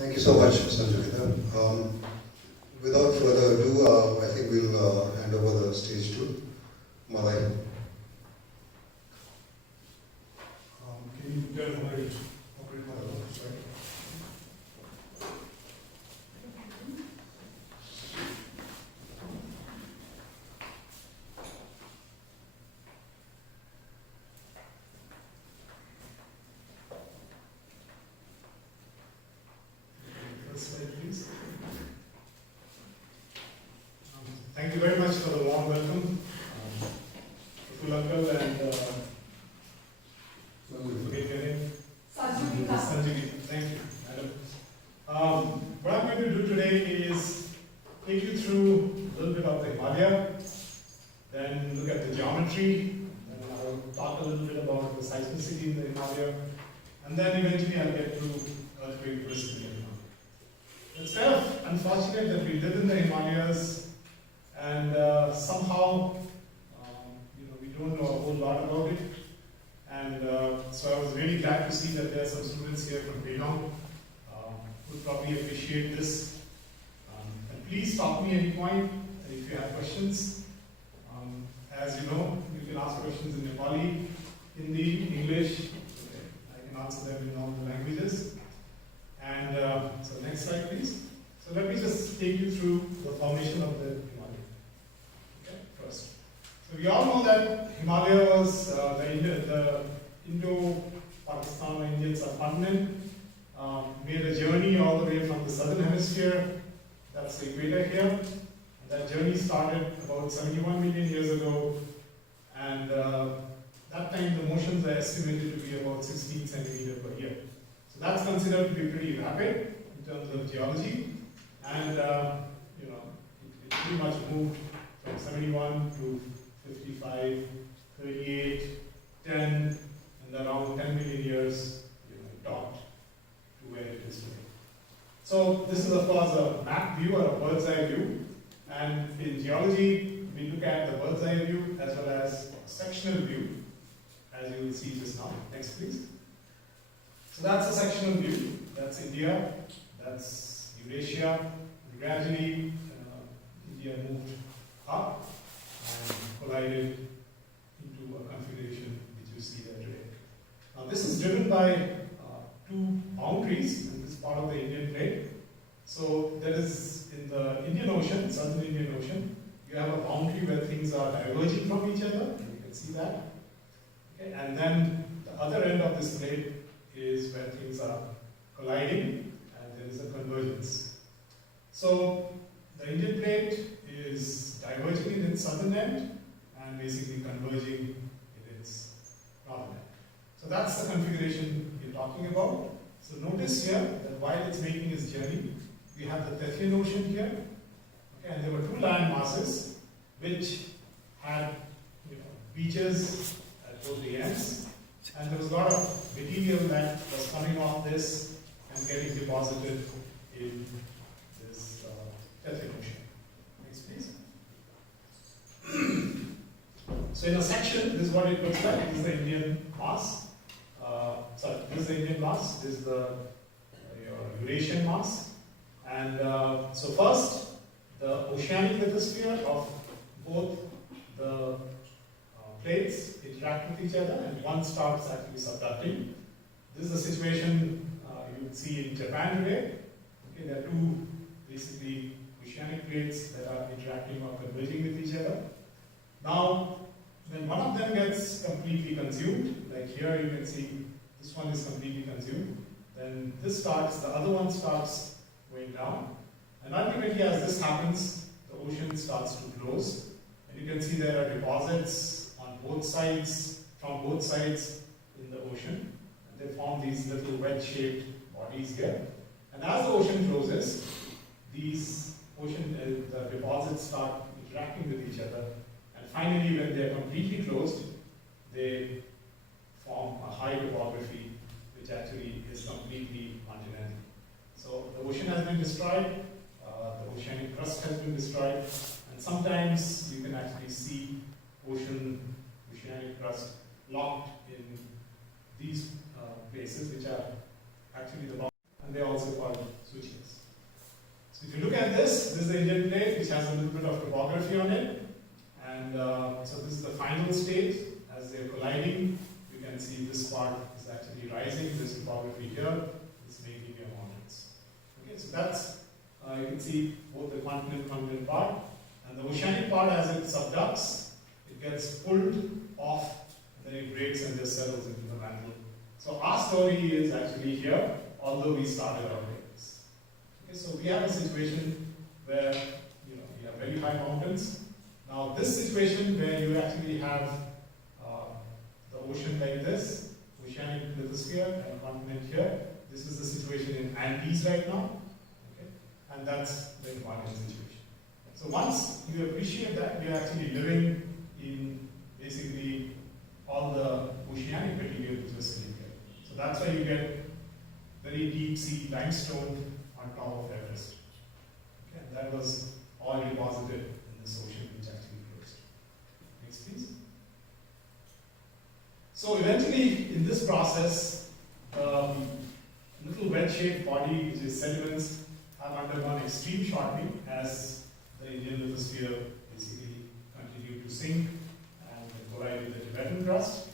Thank you so much, Mr. Jovita. Without further ado, I think we'll hand over the stage to Malay. Can you tell how I operate my phone? Sorry. First slide, please. Thank you very much for the warm welcome. Praful Uncle and forget your name. Sanjay, thank you, madam. What I'm going to do today is take you through a little bit of the Himalaya, then look at the geometry, and I'll talk a little bit about the seismicity in the Himalaya, and then eventually I'll get to earthquake risk in the Himalaya. It's kind of unfortunate that we live in the Himalayas and somehow we don't know a whole lot about it. And so I was really glad to see that there are some students here from Darjeeling who probably appreciate this. And please stop me at any point if you have questions. As you know, you can ask questions in Nepali, Hindi, English. I can answer them in all the languages. And so next slide, please. So let me just take you through the formation of the Himalaya. Okay, first. So we all know that Himalaya was the Indo-Pakistan or Indian subcontinent, made a journey all the way from the southern hemisphere, that's the equator here. And that journey started about 71 million years ago, and that time the motions are estimated to be about 16 centimeters per year. So that's considered to be pretty rapid in terms of geology, and it pretty much moved from 71 to 55, 38, 10, and around 10 million years, it docked to where it is today. So this is of course a map view or a bird's eye view, and in geology we look at the bird's eye view as well as a sectional view, as you will see just now. Next please. So that's a sectional view. That's India, that's Eurasia, and gradually India moved up and collided into a configuration which you see there today. Now this is driven by two boundaries in this part of the Indian plate. So there is in the Indian Ocean, Southern Indian Ocean, you have a boundary where things are diverging from each other. You can see that. Okay, and then the other end of this plate is where things are colliding and there is a convergence. So the Indian plate is diverging in its southern end and basically converging in its northern end. So that's the configuration we're talking about. So notice here that while it's making its journey, we have the Tethyan Ocean here, okay, and there were two land masses which had beaches at both the ends, and there was a lot of material that was coming off this and getting deposited in this Tethyan Ocean. Next, please. So in a section, this is what it looks like. This is the Indian mass. This is the Indian mass. This is the Eurasian mass. And so first, the oceanic lithosphere of both the plates interact with each other, and one starts actually subducting. This is the situation you would see in Japan today. Okay, there are two basically oceanic plates that are interacting or converging with each other. Now, when one of them gets completely consumed, like here you can see this one is completely consumed, then this starts, the other one starts going down, and ultimately as this happens, the ocean starts to close, and you can see there are deposits on both sides, from both sides in the ocean, and they form these little wedge-shaped bodies here. And as the ocean closes, these the deposits start interacting with each other, and finally when they are completely closed, they form a high topography which actually is completely continental. So the ocean has been destroyed, the oceanic crust has been destroyed, and sometimes you can actually see oceanic crust locked in these places which are actually the bottom, and they are also called the Indian plate, which has a little bit of topography on it. And so this is the final stage. As they're colliding, you can see this part is actually rising. This topography here is making your mountains. Okay, so that's, you can see both the continent part. And the oceanic part, as it subducts, it gets pulled off, and then it breaks and just settles into the mantle. So our story is actually here, although we started out like this. Okay, so we have a situation where we have very high mountains. Now this situation where you actually have the ocean like this, oceanic lithosphere and continent here, this is the situation in Andes right now, okay? And that's the Himalayan situation. So once you appreciate that, you're actually living in basically all the oceanic material which is sitting here. So that's why you get very deep sea limestone on top of Everest. Okay, and that was all deposited in this ocean which actually closed. Next please. So eventually in this process, little wedge-shaped body, which is sediments, have undergone extreme shortening as the Indian lithosphere basically continued to sink and collide with the Tibetan crust.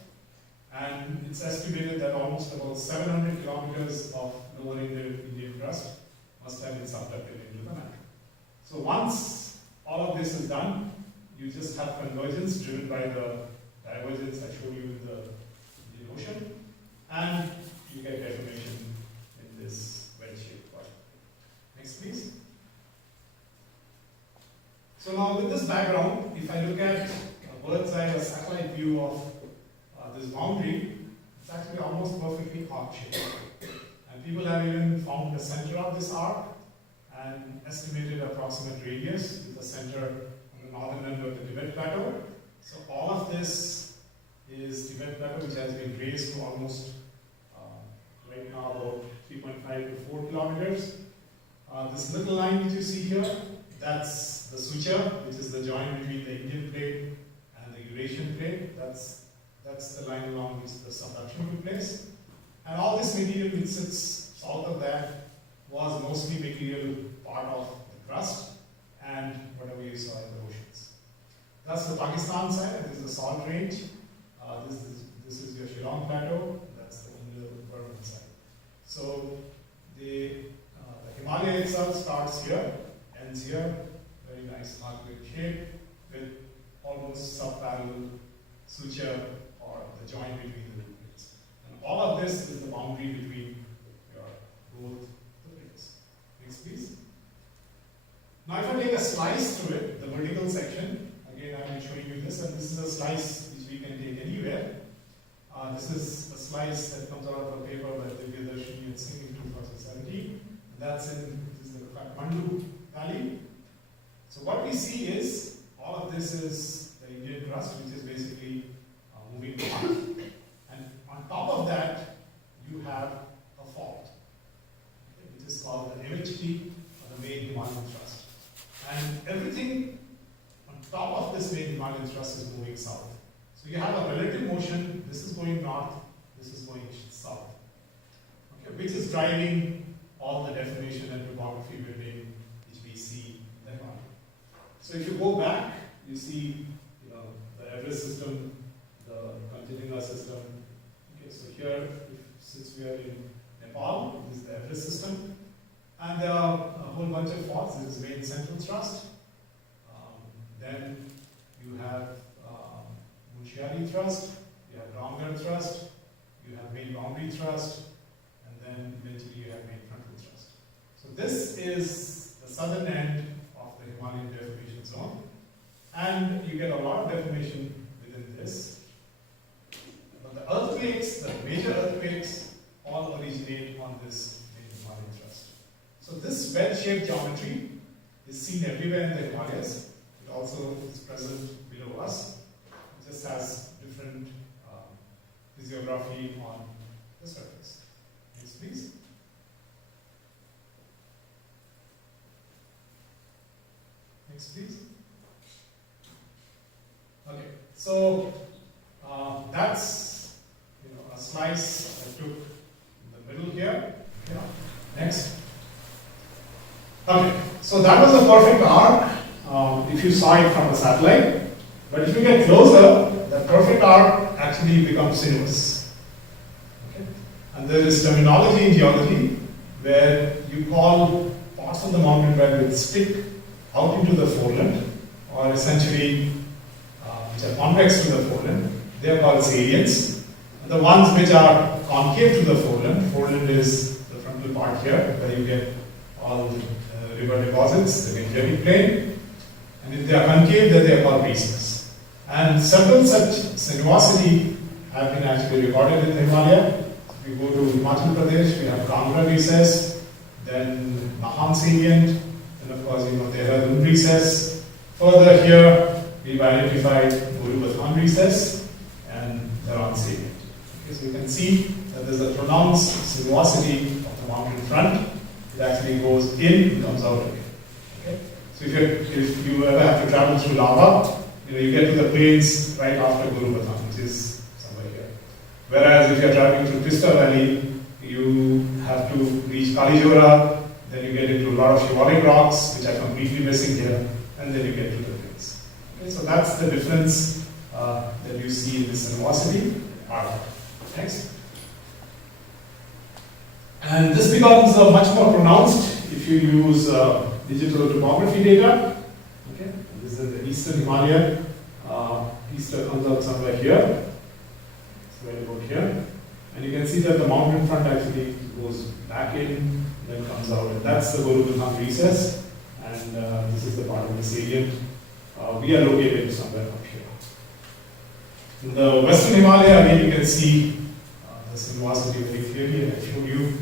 And it's estimated that almost about 700 kilometers of lower Indian crust must have been subducted into the mantle. So once all of this is done, you just have convergence driven by the divergence I showed you in the ocean, and you get deformation in this wedge-shaped body. Next, please. So now with this background, if I look at a bird's eye or satellite view of this boundary, it's actually almost perfectly arc-shaped. And people have even found the center of this arc and estimated approximate radius with the center on the northern end of the Tibet Plateau. So all of this is Tibet Plateau, which has been raised to almost right now about 3.5 to 4 kilometers. This little line which you see here, that's the suture, which is the joint between the Indian plate and the Eurasian plate. That's the line along which the subduction took place. And all this material which sits south of that was mostly material part of the crust and whatever you saw in the oceans. That's the Pakistan side, this is the salt range. This is your Shillong Plateau, that's the Burman side. So the Himalaya itself starts here, ends here, very nice arc-shaped shape with almost sub-parallel suture or the joint between the two plates. And all of this is the boundary between your both the plates. Next please. Now if I take a slice through it, the vertical section, again I am showing you this, and this is a slice which we can take anywhere. This is a slice that comes out of a paper by Divyadarshini and Singh in 2017. That's in the Kathmandu Valley. So what we see is, all of this is the Indian crust, which is basically moving north. And on top of that, you have a fault, which is called the MHT, or the main Himalayan thrust. And everything on top of this main Himalayan thrust is moving south. So you have a relative motion, this is going north, this is going south, okay, which is driving all the deformation and topography building which we see in the Himalaya. So if you go back, you see the Everest system, the Kanchenjunga system. Okay, so here, since we are in Nepal, this is the Everest system. And there are a whole bunch of faults. This is main central thrust. Then you have Munchiari thrust, you have Ramgarh thrust, you have main boundary thrust, and then eventually you have main frontal thrust. So this is the southern end of the Himalayan deformation zone, and you get a lot of deformation within this. But the earthquakes, the major earthquakes, all originate on this main Himalayan thrust. So this wedge-shaped geometry is seen everywhere in the Himalayas. It also is present below us. It just has different physiography on the surface. Next, please. Next, please. Okay, so that's a slice I took in the middle here. Yeah. Next. Okay, So that was a perfect arc if you saw it from a satellite. But if you get closer, the perfect arc actually becomes sinuous. Okay? And there is terminology in geology where you call parts of the mountain bed which stick out into the foreland, or essentially which are convex to the foreland. They are called salients. And the ones which are concave to the foreland is the frontal part here, where you get all the river deposits, the Gangetic plain. And if they are concave, then they are called recess. And several such sinuosity have been actually recorded in the Himalaya. If you go to Himachal Pradesh, we have Kangra recess, then Mahan salient, and of course, Dehradun recess. Further here, we've identified Guru Bathan recess and Dharan salient. Okay, so you can see that there's a pronounced sinuosity of the mountain front. It actually goes in and comes out again. Okay? So if you ever have to travel through lava, you get to the plains right after Guru Bathan, which is somewhere here. Whereas if you're traveling through Pista Valley, you have to reach Kalijora, then you get into a lot of shivalic rocks, which are completely missing here, and then you get to the plains. Okay, so that's the difference that you see in this sinuosity arc. Next. And this becomes much more pronounced if you use digital topography data. Okay, this is the eastern Himalaya. Eastern comes out somewhere here. It's right about here. And you can see that the mountain front actually goes back in, then comes out. And that's the Gorubunhan recess. And this is the part of the salient. We are located somewhere up here. In the western Himalaya, again, you can see the sinuosity very clearly, and I showed you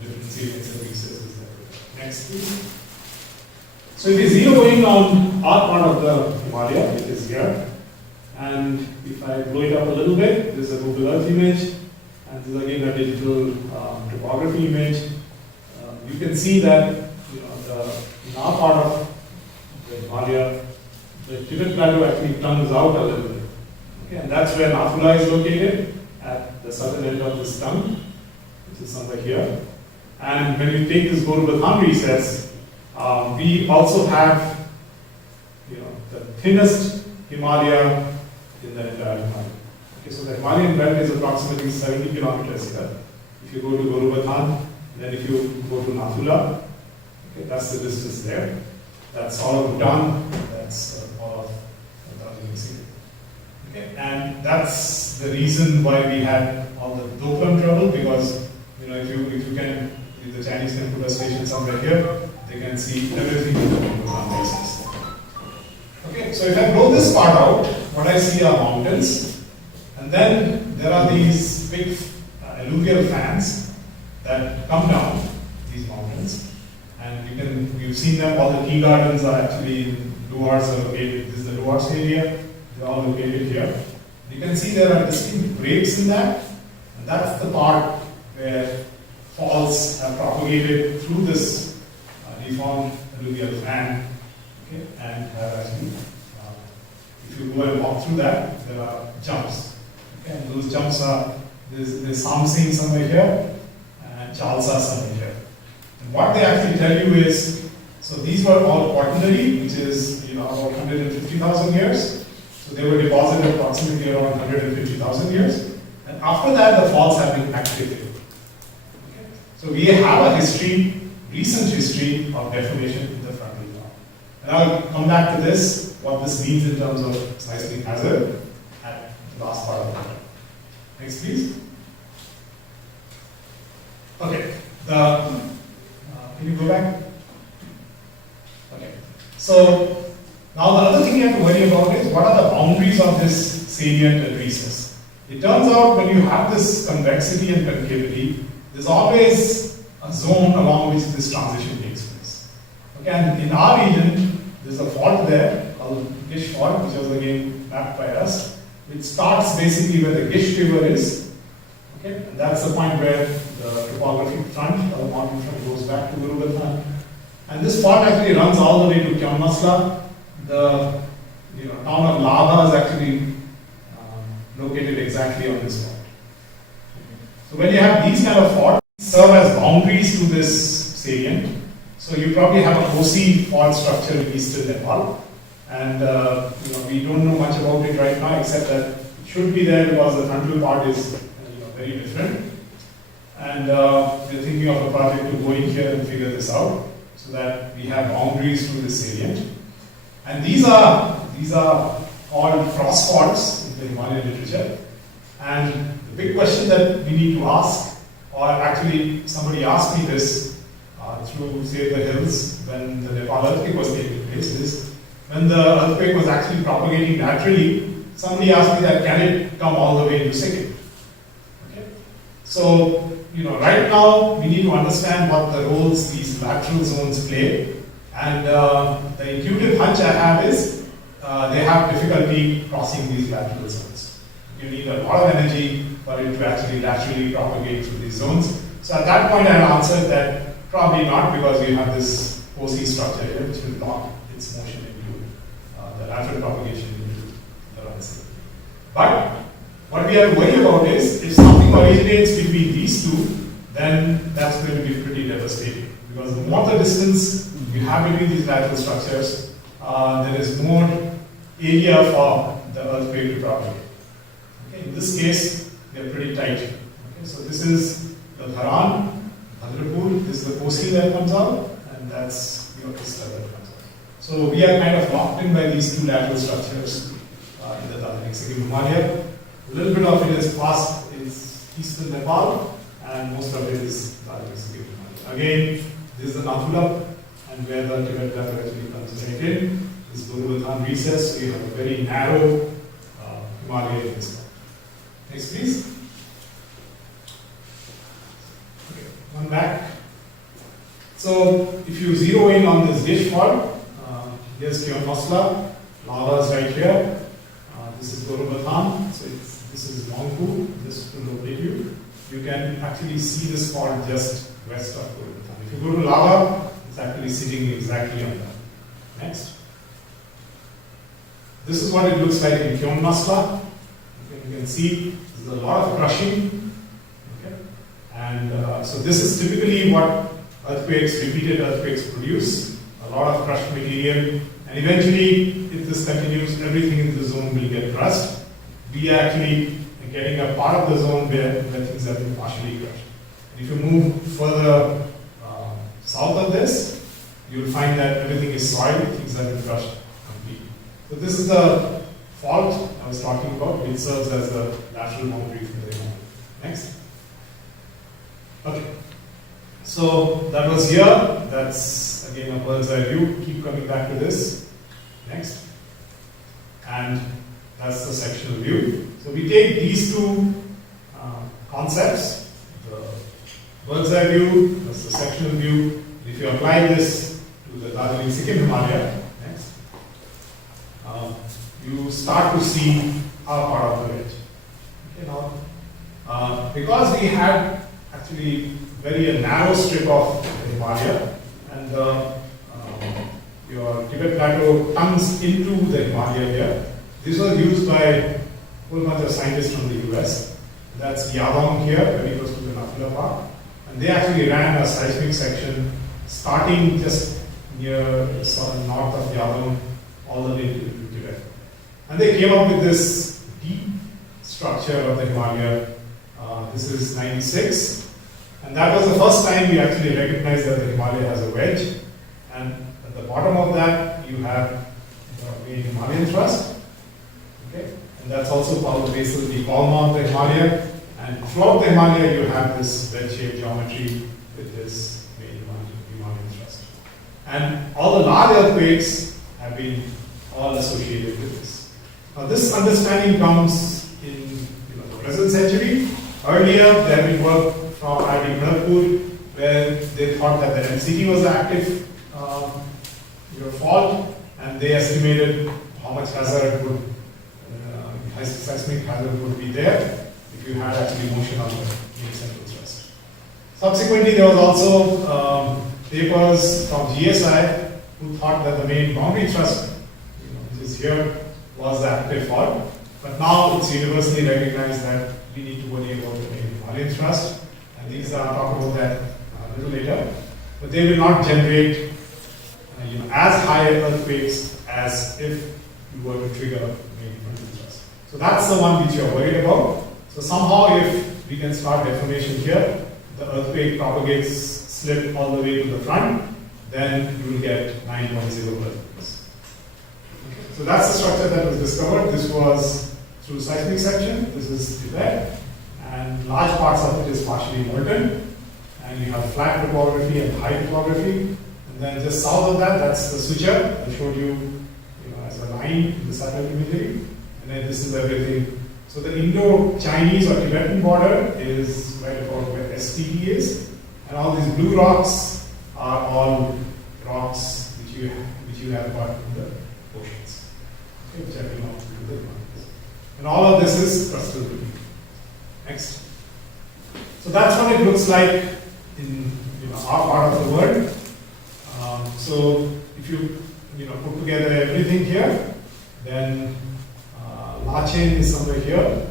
the different salients and recesses there. Next, please. So if you zero in on our part of the Himalaya, which is here, and if I blow it up a little bit, this is a Google Earth image, and this is again a digital topography image. You can see that in our part of the Himalaya, the Tibet plateau actually turns out a little bit. Okay, and that's where Nathula is located, at the southern end of this tongue, which is somewhere here. And when you take this Gorubunhan recess, we also have the thinnest Himalaya in the entire Himalaya. Okay, so the Himalayan belt is approximately 70 kilometers here. If you go to Gorubunhan, then if you go to Nathula, okay, that's the distance there. That's all of Bhutan, that's all of Darjeeling Sea. Okay, and that's the reason why we had all the Doklam trouble, because if you can, if the Chinese can put a station somewhere here, they can see everything in the Gorubunhan basis. Okay, so if I blow this part out, what I see are mountains, and then there are these big alluvial fans that come down these mountains, and you've seen them. All the tea gardens are actually in Duars are located. This is the Duars area. They're all located here. You can see there are distinct breaks in that, and that's the part where faults have propagated through this deformed alluvial fan. Okay, and actually, if you go and walk through that, there are jumps. Okay, and those jumps are there's Samsing somewhere here and Chalsa somewhere here. And what they actually tell you is, so these were all quaternary, which is about 150,000 years. So they were deposited approximately around 150,000 years. And after that, the faults have been activated. Okay. So we have a history, recent history of deformation in the frontal ground. And I'll come back to this, what this means in terms of seismic hazard at the last part of the talk. Next, please. Okay. Can you go back? Okay. So now the other thing you have to worry about is what are the boundaries of this salient and recess. It turns out when you have this convexity and concavity, there's always a zone along which this transition takes place. Okay, and in our region, there's a fault there called Gish fault, which was again mapped by us, which starts basically where the Gish river is. Okay, and that's the point where the topographic front or the mountain front goes back to Gorubunhan. And this fault actually runs all the way to Kyanmasla. The town of Lava is actually located exactly on this fault. So when you have these kind of faults, serve as boundaries to this salient. So you probably have a COSI fault structure in eastern Nepal, and we don't know much about it right now, except that it should be there because the frontal part is very different. And we're thinking of a project to go in here and figure this out, so that we have boundaries to this salient. And these are called cross faults in the Himalayan literature. And the big question that we need to ask, or actually somebody asked me this through SaveTheHills when the Nepal earthquake was taking place, is when the earthquake was actually propagating laterally, somebody asked me that can it come all the way to Sikkim? Okay? So, right now we need to understand what the roles these lateral zones play, and the intuitive hunch I have is they have difficulty crossing these lateral zones. You need a lot of energy for it to actually laterally propagate through these zones. So at that point I answered that probably not, because you have this COSI structure here which will lock its motion into the lateral propagation into the runs. But what we have to worry about is if something originates between these two, then that's going to be pretty devastating, because the more the distance you have between these lateral structures, there is more area for the earthquake to propagate. Okay, in this case, they are pretty tight. Okay, so this is the Dharan, Bhadrapur, this is the COSI that comes out, and that's the Isla that comes out. So we are kind of locked in by these two lateral structures in the Darjeeling Sikkim Himalaya. A little bit of it is past is eastern Nepal, and most of it is Darjeeling Sikkim Himalaya. Again, this is the Nathula, and where the Tibet Plateau actually comes right in. This is Gurubatan recess, so you have a very narrow Himalaya in this one. Next, please. Okay, one back. So, if you zero in on this dish fault, here's Kionmasla, lava is right here. This is Gurubatan, so this is Longpu, just to locate you. You can actually see this fault just west of Gurubatan. If you go to lava, it's actually sitting exactly on that. Next. This is what it looks like in Kionmasla. Okay, you can see there's a lot of crushing. Okay? And so this is typically what repeated earthquakes produce. A lot of crushed material. And eventually, if this continues, everything in the zone will get crushed. We are actually getting a part of the zone where things have been partially crushed. And if you move further south of this, you will find that everything is soil, things have been crushed completely. So this is the fault I was talking about, which serves as the lateral boundary for the Himalaya. Next. Okay. So that was here. That's again a bird's eye view. Keep coming back to this. Next. And that's the sectional view. So we take these two concepts, the bird's eye view, that's the sectional view. If you apply this to the Darjeeling Sikkim Himalaya, next, you start to see our part of the ridge. Okay, now, because we had actually very narrow strip of the Himalaya, and your Tibet Plateau comes into the Himalaya here. This was used by a whole bunch of scientists from the US. That's Yadong here, very close to the Nathula Park. And they actually ran a seismic section starting just near north of Yadong all the way to Tibet. And they came up with this deep structure of the Himalaya. This is 96. And that was the first time we actually recognized that the Himalaya has a wedge. And at the bottom of that, you have the main Himalayan thrust. Okay? And that's also called the basal decolma of the Himalaya. And throughout the Himalaya, you have this wedge-shaped geometry with this main Himalayan thrust. And all the large earthquakes have been all associated with this. Now, this understanding comes in the present century. Earlier, there had been work from IIT Bombay where they thought that the MCT was the active fault, and they estimated how much hazard would, seismic hazard would be there if you had actually motion on the main central thrust. Subsequently, there was also papers from GSI who thought that the main boundary thrust, which is here, was the active fault. But now it's universally recognized that we need to worry about the main Himalayan thrust, and these are, I'll talk about that a little later. but they will not generate as high earthquakes as if you were to trigger main frontal thrust. So that's the one which you are worried about. So somehow if we can start deformation here, the earthquake propagates slip all the way to the front, then you will get 9.0 earthquakes. Okay. So that's the structure that was discovered. This was through seismic section. This is Tibet, and large parts of it is partially molten. And you have flat topography and high topography. And then just south of that, that's the switcher. I showed you, as a line in the satellite imagery. And then this is everything. So the Indo-Chinese or Tibetan border is right about where STD is. And all these blue rocks are all rocks which you have got in the oceans. Okay, which I will not do the ones. And all of this is crustal relief. Next. So that's what it looks like in our part of the world. So if you put together everything here, then Lachen is somewhere here,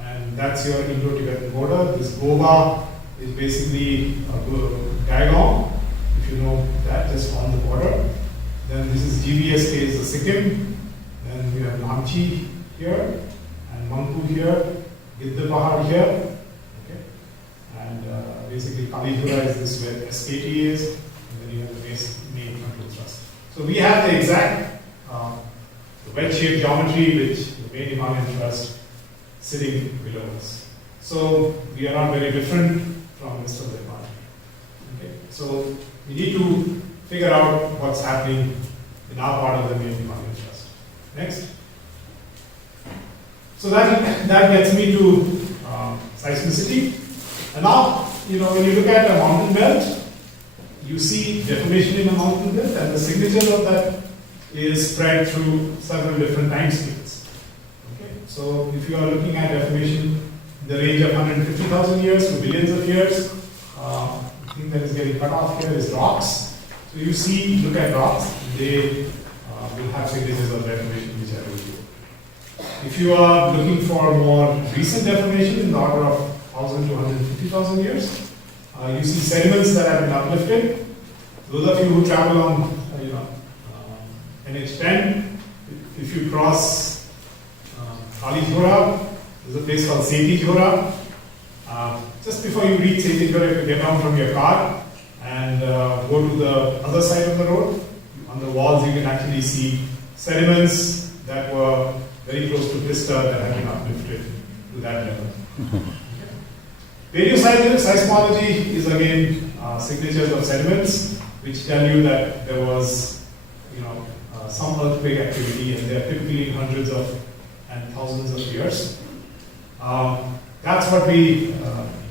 and that's your Indo-Tibetan border. This Goba is basically Gaigong, if you know that, just on the border. Then this is GBSK is the Sikkim. Then we have Namchi here, and Mangpu here, Giddapahar here. Okay, and basically Kalihura is this where SKT is, and then you have the main frontal thrust. So we have the exact wedge-shaped geometry which the main Himalayan thrust sitting below us. So we are not very different from rest of the Himalayan. Okay, so we need to figure out what's happening in our part of the main Himalayan thrust. Next. So that gets me to seismicity. And now, when you look at a mountain belt, you see deformation in a mountain belt, and the signature of that is spread through several different time scales. Okay? So if you are looking at deformation in the range of 150,000 years to billions of years, the thing that is getting cut off here is rocks. So you see, look at rocks, they will have signatures of deformation which I will do. If you are looking for more recent deformation in the order of 1,000 to 150,000 years, you see sediments that have been uplifted. Those of you who travel on NH10, if you cross Kali Jhora, there's a place called Seti Jhora. Just before you reach Seti Jhora, if you get down from your car and go to the other side of the road, on the walls you can actually see sediments that were very close to Vista that have been uplifted to that level. Paleoseismology is again signatures of sediments which tell you that there was some earthquake activity, and they are typically hundreds of and thousands of years. That's what we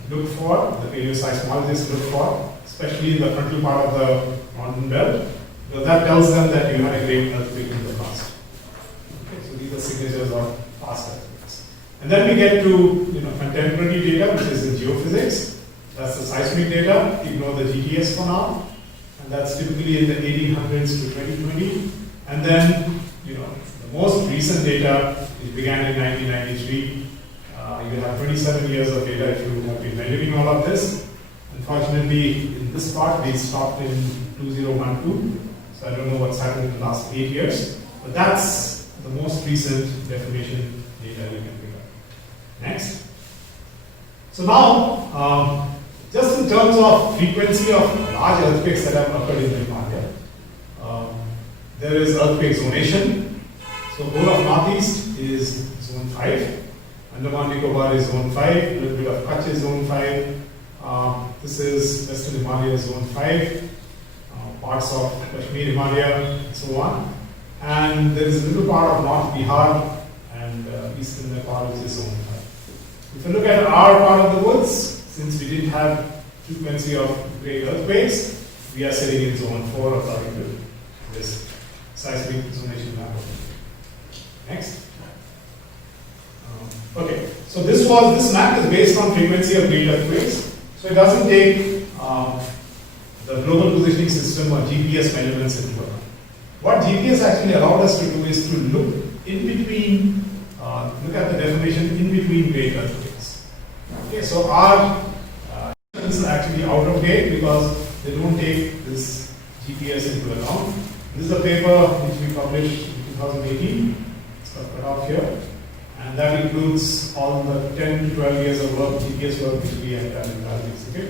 look for, the paleoseismologists look for, especially in the frontal part of the mountain belt, because that tells them that you had a great earthquake in the past. Okay, so these are signatures of past earthquakes. And then we get to contemporary data, which is in geophysics. That's the seismic data. Ignore the GTS for now. And that's typically in the 1800s to 2020. And then, the most recent data, it began in 1993. You have 27 years of data if you have been measuring all of this. Unfortunately, in this part, we stopped in 2012. So I don't know what's happened in the last 8 years. But that's the most recent deformation data you can pick up. Next. So now, just in terms of frequency of large earthquakes that have occurred in the Himalaya, there is earthquake zonation. So whole of Northeast is zone 5. Andaman Nicobar is zone 5. A little bit of Kutch is zone 5. This is Western Himalaya zone 5. Parts of Kashmir Himalaya and so on. And there is a little part of North Bihar and Eastern Nepal which is zone 5. If you look at our part of the woods, since we didn't have frequency of great earthquakes, we are sitting in zone 4 according to this seismic zonation map. Next. Okay, so this map is based on frequency of great earthquakes. So it doesn't take the global positioning system or GPS measurements into account. What GPS actually allowed us to do is to look in between, look at the deformation in between great earthquakes. Okay, so our this is actually out of date because they don't take this GPS into account. This is a paper which we published in 2018. It's got cut off here. And that includes all the 10 to 12 years of work, GPS work which we have done in Darjeeling, okay?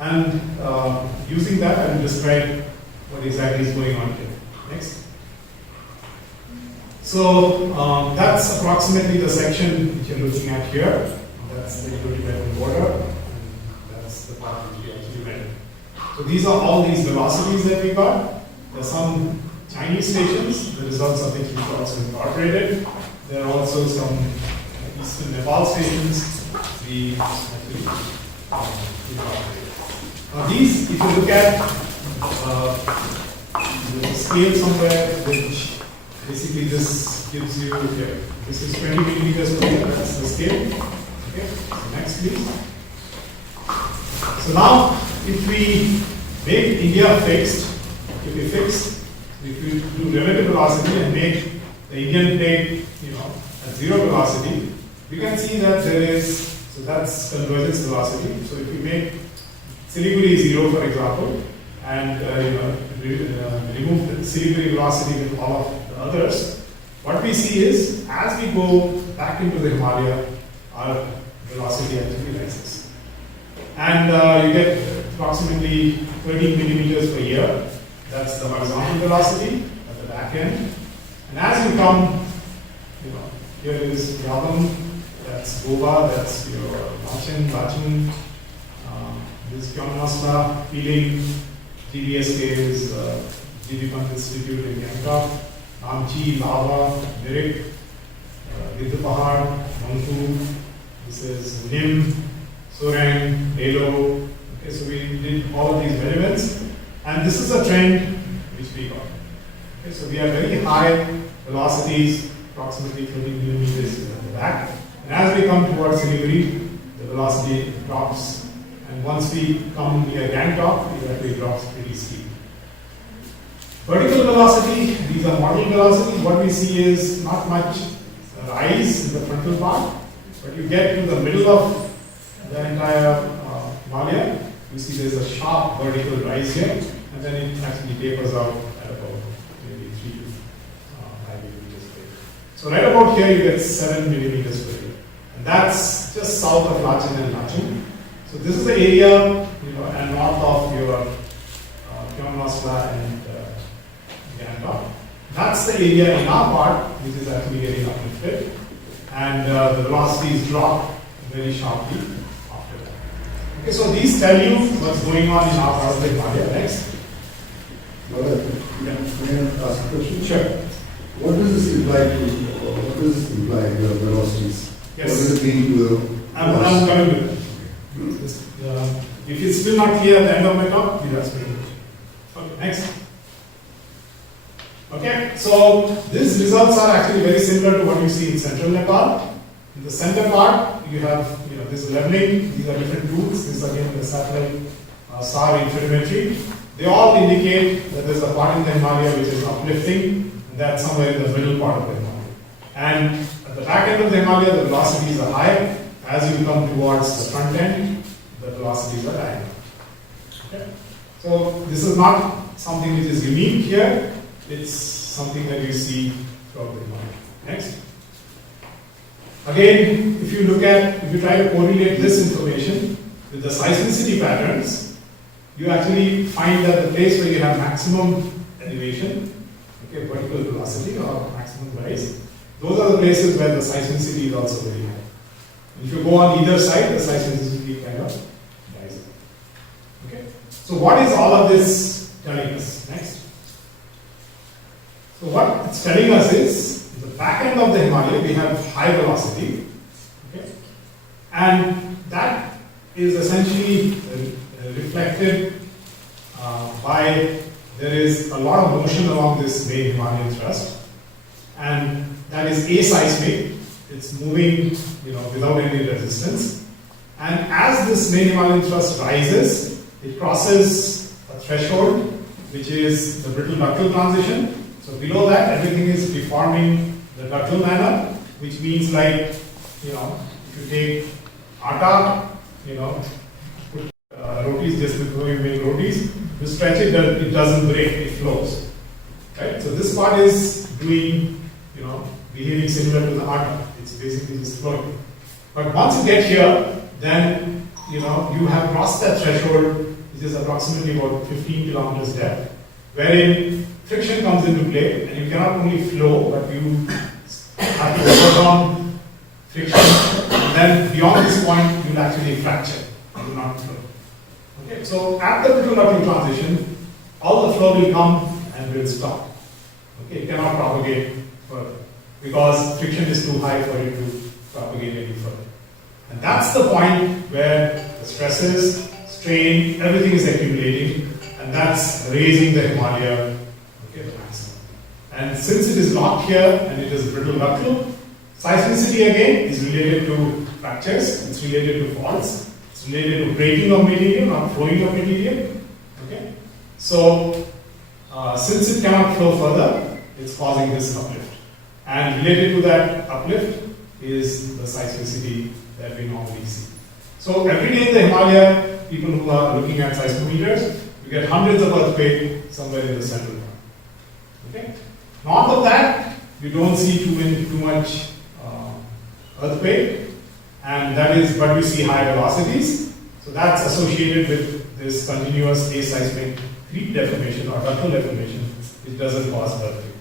And using that, I will describe what exactly is going on here. Next. So that's approximately the section which you're looking at here. That's the Tibetan border, and that's the part which we actually met. So these are all these velocities that we got. There are some Chinese stations, the results of which we also incorporated. There are also some Eastern Nepal stations we actually incorporated. Now these, if you look at the scale somewhere, which basically this gives you, okay, this is 20 millimeters per year, that's the scale. Okay, so next please. So now, if we make India fixed, if we do relative velocity and make the Indian plate, at zero velocity, we can see that there is, so that's convergence velocity. So if we make Siliguri zero, for example, and remove the Siliguri velocity with all of the others, what we see is, as we go back into the Himalaya, our velocity actually rises. And you get approximately 13 millimeters per year. That's the horizontal velocity at the back end. And as you come, here is Yavam, that's Goba, that's your Lachin, this Kyonasla, Feeling, GDSK is GD Pant Institute in Gangtok, Namchi, Lava, Mirik, Vidupahar, Mangku, this is Nim, Sorang, Halo. Okay, so we did all of these measurements, and this is a trend which we got. Okay, so we have very high velocities, approximately 13 millimeters at the back, and as we come towards Siliguri, the velocity drops, and once we come near Gangtok, it actually drops pretty steep. Vertical velocity, these are model velocity. What we see is not much rise in the frontal part, but you get to the middle of the entire Himalaya, you see there's a sharp vertical rise here, and then it actually tapers out at about maybe 3 to 5 millimeters per year. So right about here you get 7 millimeters per year, and that's just south of Lachin and Lachin. So this is the area, and north of your Kyonasla and Gangtok. That's the area in our part which is actually getting uplifted, and the velocities drop very sharply after that. Okay, so these tell you what's going on in our part of the Himalaya. Next. May I ask a question? Sure. What does this imply your velocities? Yes. What does it mean to I'm coming to that. If it's still not clear at the end of my talk, you ask me. Okay, next. Okay, so these results are actually very similar to what you see in central Nepal. In the center part, you have this leveling. These are different tools. This is again the satellite SAR interferometry. They all indicate that there's a part in the Himalaya which is uplifting, and that's somewhere in the middle part of the Himalaya. And at the back end of the Himalaya, the velocities are high. As you come towards the front end, the velocities are high. Okay? So this is not something which is unique here. It's something that you see throughout the Himalaya. Next. Again, if you try to correlate this information with the seismicity patterns, you actually find that the place where you have maximum elevation, okay, vertical velocity or maximum rise, those are the places where the seismicity is also very high. If you go on either side, the seismicity kind of rises. Okay. So what is all of this telling us? Next. So what it's telling us is, the back end of the Himalaya, we have high velocity, okay? And that is essentially reflected by, there is a lot of motion along this main Himalayan thrust, and that is aseismic. It's moving, without any resistance. And as this main Himalayan thrust rises, it crosses a threshold, which is the brittle ductile transition. So below that, everything is deforming the ductile manner, which means like, if you take atta, put rotis just before you make rotis, boundaries. You stretch it, it doesn't break, it flows. Right? So this part is doing, behaving similar to the atom. It's basically just flowing. But once you get here, then you have crossed that threshold, which is approximately about 15 kilometers depth, wherein friction comes into play, and you cannot only flow, but you have to overcome friction, and then beyond this point, you will actually fracture. You will not flow. Okay, so at the Praful Rao transition, all the flow will come and will stop. Okay, it cannot propagate further because friction is too high for it to propagate any further. And that's the point where the stresses, strain, everything is accumulating, and that's raising the Himalaya, okay, to maximum. And since it is locked here and it is brittle ductile, seismicity again is related to fractures, it's related to faults, it's related to breaking of material, not flowing of material. Okay? So, since it cannot flow further, it's causing this uplift. And related to that uplift is the seismicity that we normally see. So every day in the Himalaya, people who are looking at seismometers, you get hundreds of earthquakes somewhere in the central part. Okay? North of that, you don't see too much earthquake, and that is, but we see high velocities. So that's associated with this continuous aseismic creep deformation or ductile deformation, which doesn't cause earthquake.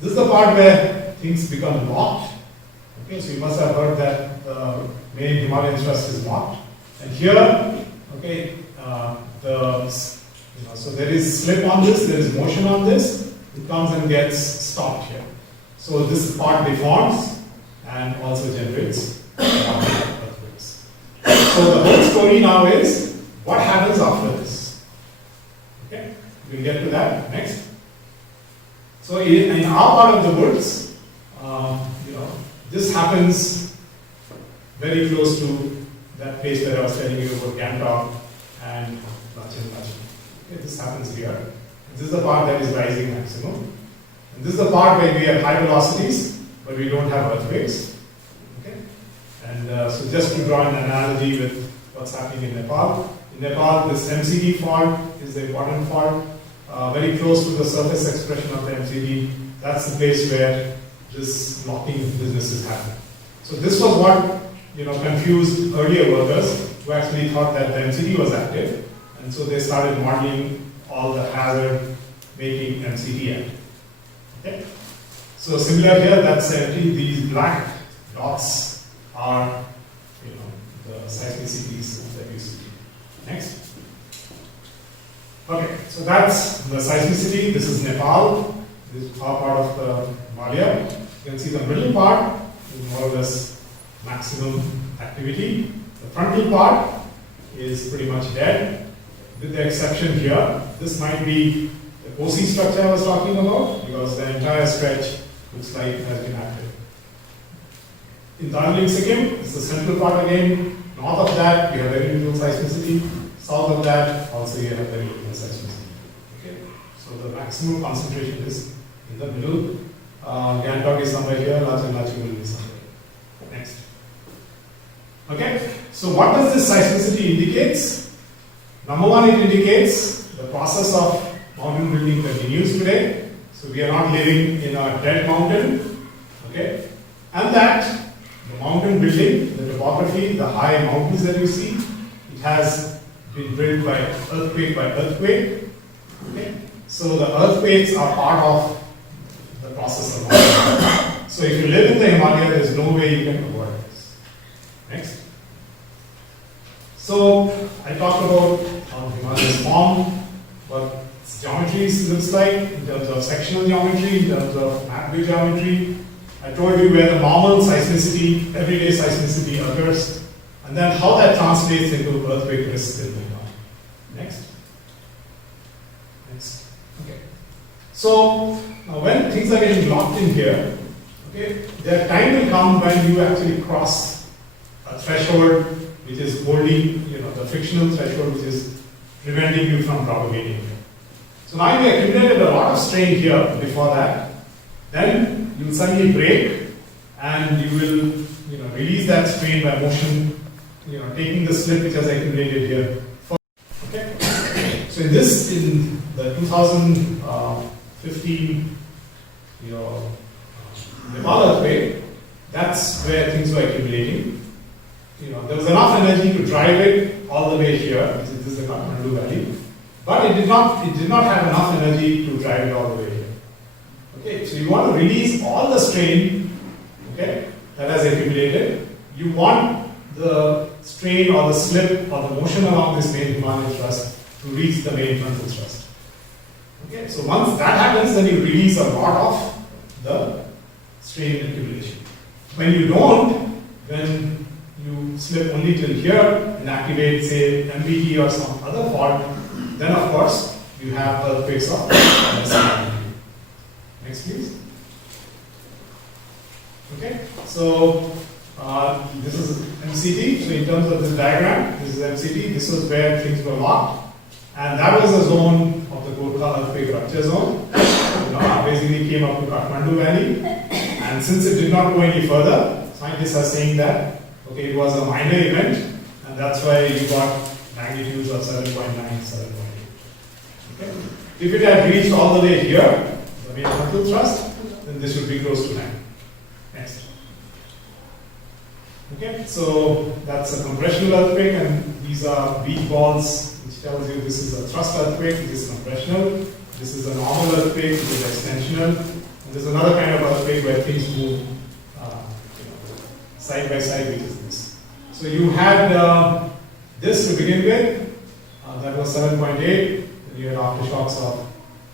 This is the part where things become locked. Okay, so you must have heard that the main Himalayan thrust is locked, and here, okay, so there is slip on this, there is motion on this, it comes and gets stopped here. So this part deforms and also generates earthquakes. So the whole story now is what happens after this. Okay, we'll get to that next. So in our part of the woods, this happens very close to that place where I was telling you about Gangtok and Lachin. Okay, this happens here. This is the part that is rising maximum. And this is the part where we have high velocities, but we don't have earthquakes. Okay? And so just to draw an analogy with what's happening in Nepal. In Nepal, this MCD fault is the important fault. Very close to the surface expression of the MCD. That's the place where this locking business is happening. So this was what confused earlier workers who actually thought that the MCD was active, and so they started modeling all the hazard making MCD active. Okay? So similar here, that's empty. These black dots are the seismicities that you see. Next. Okay, so that's the seismicity. This is Nepal. This is our part of the Himalaya. You can see the middle part is more or less maximum activity. The frontal part is pretty much dead, with the exception here. This might be the OC structure I was talking about, because the entire stretch looks like it has been active. In Darjeeling, Sikkim, it's the central part again. North of that, you have very little seismicity. South of that, also you have very little seismicity. Okay? So the maximum concentration is in the middle. Gangtok is somewhere here, Lachin will be somewhere here. Next. Okay, so what does this seismicity indicates? Number one, it indicates the process of mountain building continues today. So we are not living in a dead mountain. Okay, and that the mountain building, the topography, the high mountains that you see, it has been built by earthquake. Okay, so the earthquakes are part of the process of mountain. So if you live in the Himalaya, there is no way you can avoid this. Next. So I talked about how Himalaya is formed, what its geometry looks like in terms of sectional geometry, in terms of map-way geometry. I told you where the normal seismicity, everyday seismicity occurs, and then how that translates into earthquake risk in the Himalaya. Next. Next. Okay. So now when things are getting locked in here, okay, their time will come when you actually cross a threshold which is holding, the frictional threshold which is preventing you from propagating. So now you accumulated a lot of strain here before that. Then you will suddenly break, and you will, release that strain by motion, taking the slip which has accumulated here. Okay. So So in the 2015, Nepal earthquake, that's where things were accumulating. There was enough energy to drive it all the way here, which is the Kathmandu Valley, but it did not have enough energy to drive it all the way here. Okay, so you want to release all the strain, okay, that has accumulated. You want the strain or the slip or the motion along this main Himalayan thrust to reach the main frontal thrust. Okay, so once that happens, then you release a lot of the strain accumulation. When you don't, when you slip only till here and activate, say, MBT or some other fault, then of course you have earthquakes of less magnitude. Next, please. Okay, so this is MCT. So in terms of this diagram, this is MCT. This was where things were locked, and that was the zone of the Gorkha earthquake rupture zone. Basically came up to Kathmandu Valley, and since it did not go any further, scientists are saying that okay, it was a minor event, and that's why you got magnitudes of 7.9, 7.8. Okay? If it had reached all the way here, the main frontal thrust, then this would be close to 9. Next. Okay, so that's a compressional earthquake, and these are beach balls, which tells you this is a thrust earthquake, which is compressional. This is a normal earthquake, which is extensional. And there's another kind of earthquake where things move side by side, which is this. So you had this to begin with, that was 7.8, then you had aftershocks of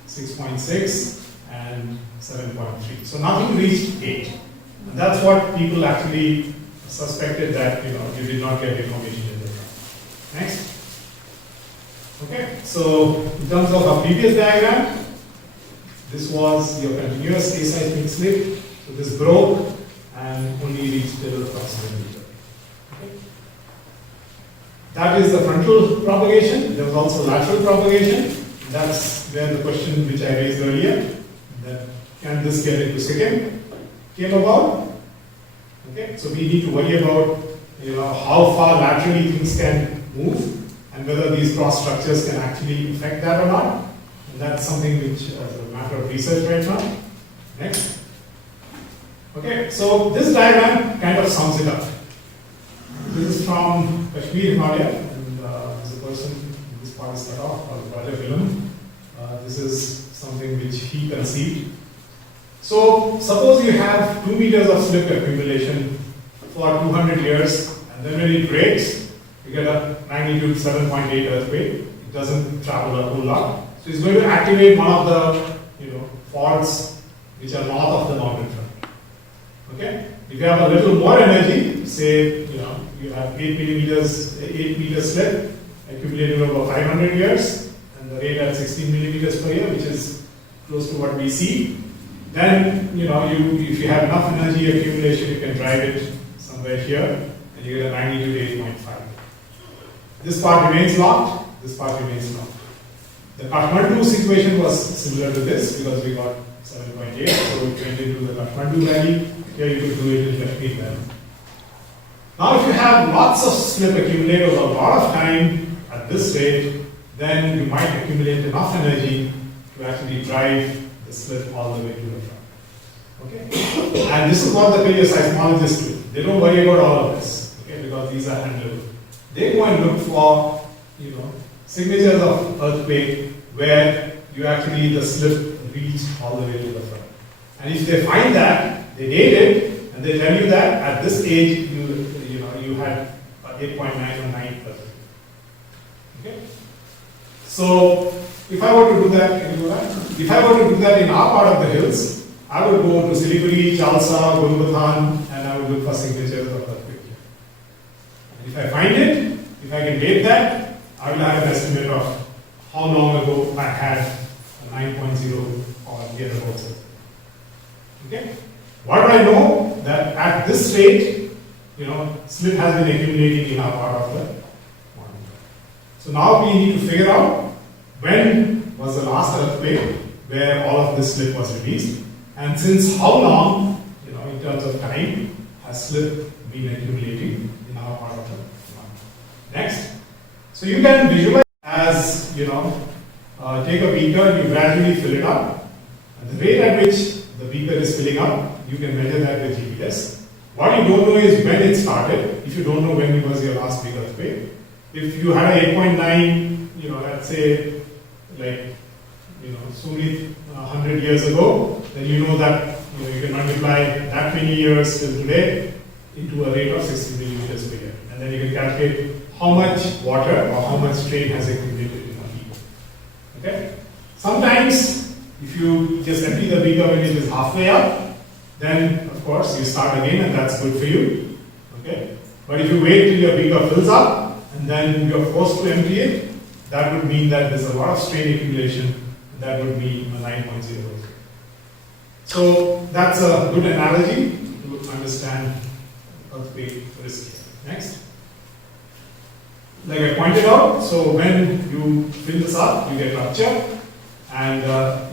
6.6 and 7.3. So nothing reached 8. And that's what people actually suspected, that you did not get information in the ground. Next. Okay, so in terms of our previous diagram, this was your continuous aseismic slip. So this broke and only reached till approximately here. Okay. That is the frontal propagation. There was also lateral propagation. That's where the question which I raised earlier, that can this get into Sikkim, came about. Okay, so we need to worry about how far laterally things can move and whether these cross structures can actually affect that or not. And that's something which is a matter of research right now. Next. Okay, so this diagram kind of sums it up. This is from Kashmir, Himalaya, and there's a person in this part is cut off, called Dr. This is something which he conceived. So suppose you have 2 meters of slip accumulation for 200 years, and then when it breaks, you get a magnitude 7.8 earthquake. It doesn't travel a whole lot. So it's going to activate one of the faults which are north of the mountain front. Okay? If you have a little more energy, say you have 8 meter slip accumulated over 500 years, and the rate at 16 millimeters per year, which is close to what we see, then if you have enough energy accumulation, you can drive it somewhere here, and you get a magnitude 8.5. This part remains locked, this part remains locked. The Kathmandu situation was similar to this, because we got 7.8, so we went into the Kathmandu Valley. Here you could do it in Kashmir Valley. Now if you have lots of slip accumulate over a lot of time at this rate, then you might accumulate enough energy to actually drive the slip all the way to the front. Okay? And this is what the paleoseismologists do. They don't worry about all of this, okay, because these are handled. They go and look for signatures of earthquake where the slip reached all the way to the front. And if they find that, they date it, and they tell you that at this age you had 8.9 or 9 earthquake. Okay? So if I were to do that, can you do that? If I were to do that in our part of the hills, I would go to Siliguri, Chalsa, Gulbatan, and I would look for signatures of earthquake here. And if I find it, if I can date that, I will have an estimate of how long ago I had a 9.0 or thereabouts. Okay? What do I know? That at this rate, slip has been accumulating in our part of the mountain. So now we need to figure out when was the last earthquake where all of this slip was released, and since how long, in terms of time, has slip been accumulating in our part of the mountain. Next. So you can visualize as, take a beaker and you gradually fill it up. And the rate at which the beaker is filling up, you can measure that with GPS. What you don't know is when it started. If you don't know when was your last big earthquake. If you had a 8.9, let's say, like, so many 100 years ago, then you know that you can multiply that many years till today into a rate of 60 millimeters per year. And then you can calculate how much water or how much strain has accumulated in a beaker. Okay? Sometimes, if you just empty the beaker when it is halfway up, then of course you start again and that's good for you. Okay? But if you wait till your beaker fills up and then you are forced to empty it, that would mean that there's a lot of strain accumulation, and that would mean a 9.0 earthquake. So that's a good analogy to understand earthquake risk. Next. Like I pointed out, so when you fill this up, you get rupture, and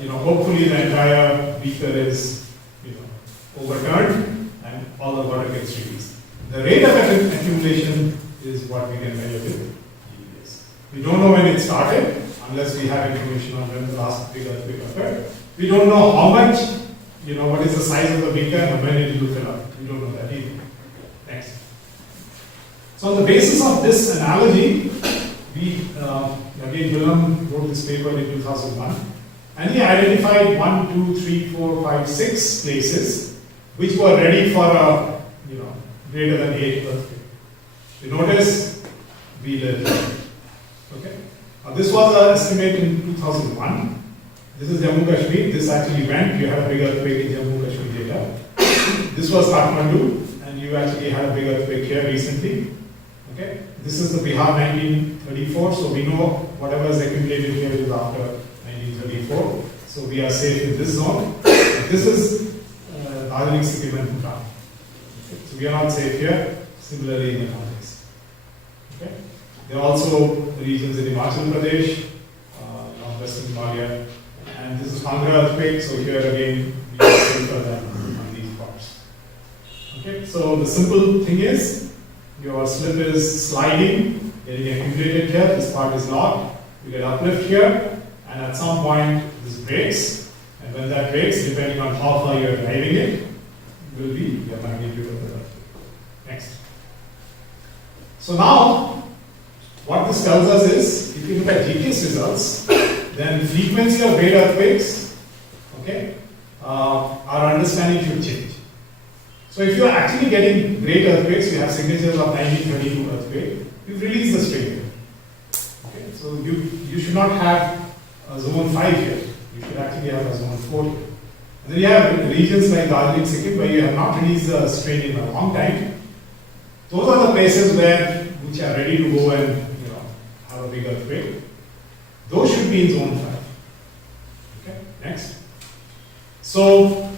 hopefully the entire beaker is overturned and all the water gets released. The rate of accumulation is what we can measure with GPS. We don't know when it started unless we have information on when the last big earthquake occurred. We don't know how much, what is the size of the beaker and when it will fill up. We don't know that either. Next. So on the basis of this analogy, we, again, Willem wrote this paper in 2001, and he identified 1, 2, 3, 4, 5, 6 places which were ready for a, greater than 8 earthquake. You notice we lived. Okay. This was an estimate in 2001. This is Jammu Kashmir. This actually went. You had a big earthquake in Jammu Kashmir data. This was Kathmandu, and you actually had a big earthquake here recently. Okay. This is the Bihar 1934. So we know whatever is accumulated here is after 1934. So we are safe in this zone. This is Darjeeling, Sikkim, and Bhutan. Okay. So we are not safe here. Similarly in the Northeast. Okay. There are also regions in Himachal Pradesh, northwestern Himalaya, and this is Kangra earthquake. So here again, we are safer than on these parts. Okay. So the simple thing is, your slip is sliding, getting accumulated here. This part is locked. You get uplift here, and at some point this breaks. And when that breaks, depending on how far you are driving it, will be the magnitude of the earthquake. Next. So now, what this tells us is, if you look at GPS results, then frequency of great earthquakes, okay, our understanding should change. So if you are actually getting great earthquakes, you have signatures of 1932 earthquake, you've released the strain. Okay, so you should not have a zone 5 here. You should actually have a zone 4 here. And then you have regions like Darjeeling, Sikkim, where you have not released the strain in a long time. Those are the places which are ready to go and have a big earthquake. Those should be in zone 5. Okay, next. So,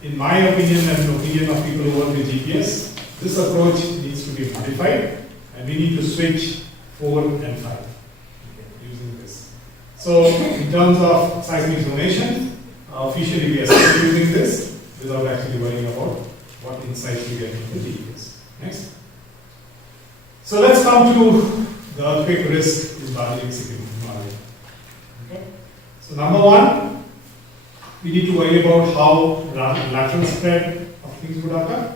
in my opinion and the opinion of people who work with GPS, this approach needs to be modified, and we need to switch 4 and 5 using this. So, in terms of seismic zonation, officially we are still using this without actually worrying about what insights we get from the GPS. Next. So let's come to the earthquake risk in Darjeeling, Sikkim, Himalaya. Okay. So number one, we need to worry about how lateral spread of things would occur.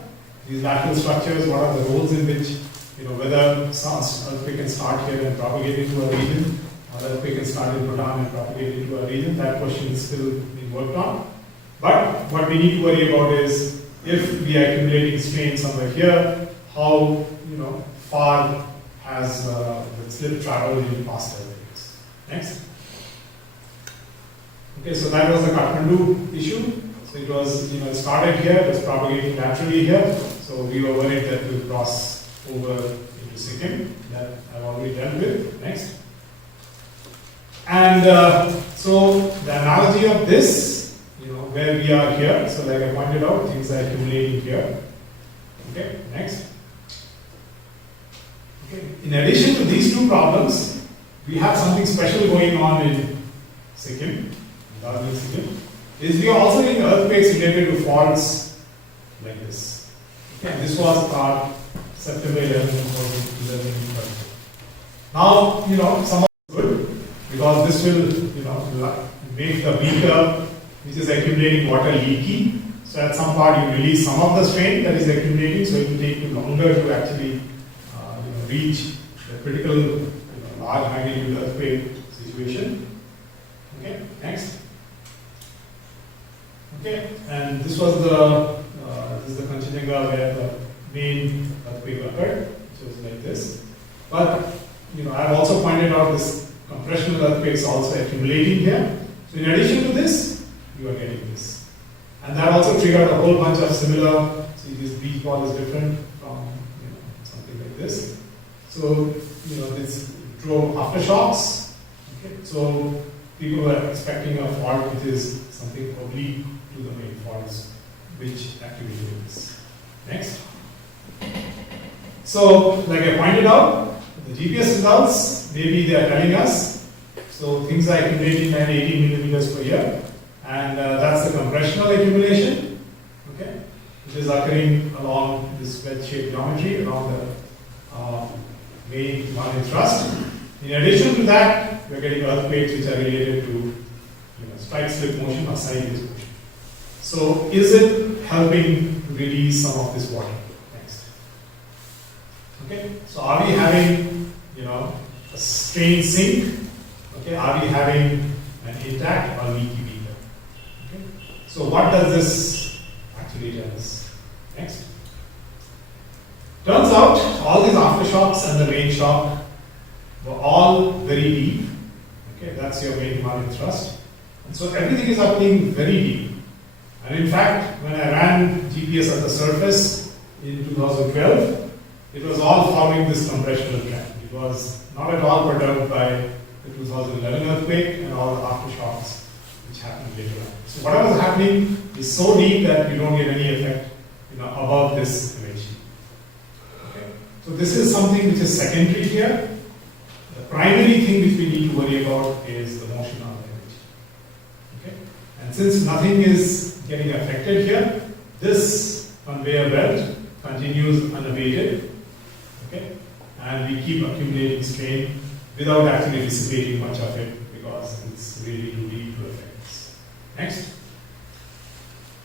These lateral structures, what are the roles in which, whether earthquake can start here and propagate into a region, or earthquake can start in Bhutan and propagate into a region. That question is still being worked on. But what we need to worry about is, if we are accumulating strain somewhere here, how far has the slip traveled in past earthquakes. Next. Okay, so that was the Kathmandu issue. So it was, it started here, it was propagating laterally here. So we were worried that it will cross over into Sikkim. That I've already dealt with. Next. And so the analogy of this, where we are here. So like I pointed out, things are accumulating here. Okay, next. Okay. In addition to these two problems, we have something special going on in Sikkim, Darjeeling, Sikkim. We are also getting earthquakes related to faults like this. Okay, this was our September 11, 2011 earthquake. Now, some of it is good because this will, make the beaker which is accumulating water leaky. So at some part you release some of the strain that is accumulating, so it will take you longer to actually reach the critical large magnitude earthquake situation. Okay, next. Okay, and this was this is the Kanchenjunga where the main earthquake occurred, which was like this. But I've also pointed out this compressional earthquakes also accumulating here. So in addition to this, you are getting this, and that also triggered a whole bunch of similar. See, this beach ball is different from something like this. So this drove aftershocks. Okay, so people were expecting a fault which is something oblique to the main faults, which activated this. Next. So, like I pointed out, the GPS results, maybe they are telling us, so things are accumulating at 18 millimeters per year, and that's the compressional accumulation, okay, which is occurring along this wedge-shaped geometry, along the main Himalayan thrust. In addition to that, we are getting earthquakes which are related to strike-slip motion or sideways motion. So, is it helping to release some of this water? Next. Okay, so are we having, a strained sink? Okay, are we having an intact or leaky beaker? Okay, so what does this actually tell us? Next. Turns out all these aftershocks and the main shock were all very deep. Okay, that's your main Himalayan thrust. And so everything is happening very deep. And in fact, when I ran GPS at the surface in 2012, it was all following this compressional trend. It was not at all perturbed by the 2011 earthquake and all the aftershocks which happened later on. So whatever was happening is so deep that you don't get any effect above this image. Okay. So this is something which is secondary here. The primary thing which we need to worry about is the motion of the image. Okay. And since nothing is getting affected here, this conveyor belt continues unabated. Okay. And we keep accumulating strain without actually dissipating much of it because it's really too deep to affect this. Next.